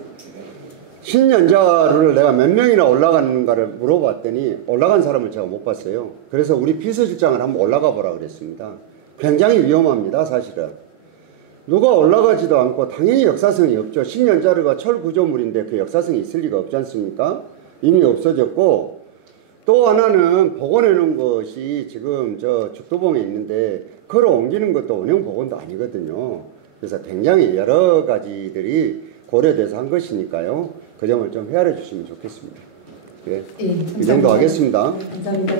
신연자를 내가 몇 명이나 올라갔는가를 물어봤더니 올라간 사람을 제가 못 봤어요. 그래서 우리 비서실장을 한번 올라가 보라 그랬습니다. 굉장히 위험합니다, 사실은. 누가 올라가지도 않고 당연히 역사성이 없죠. 신연자르가 철구조물인데 그 역사성이 있을 리가 없지 않습니까? 이미 없어졌고, 또 하나는 복원해 놓은 것이 지금 저 죽도봉에 있는데 걸어 옮기는 것도 운영 복원도 아니거든요. 그래서 굉장히 여러 가지들이 고려돼서 한 것이니까요. 그 점을 좀 헤아려 주시면 좋겠습니다. 예, 이 정도 하겠습니다. 감사합니다.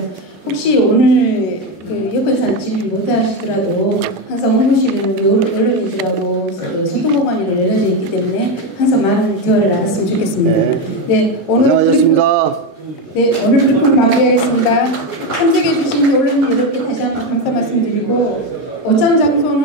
혹시 오늘 그 여건상 질의 못 하시더라도 항상 홍보실은 언론인들하고 소통관리로 연결되어 있기 때문에 항상 많은 대화를 나눴으면 좋겠습니다. 네, 오늘 고생하셨습니다. 네, 오늘 브리핑 마무리하겠습니다. 참석해 주신 언론인 여러분께 다시 한번 감사 말씀드리고 어떤 장소는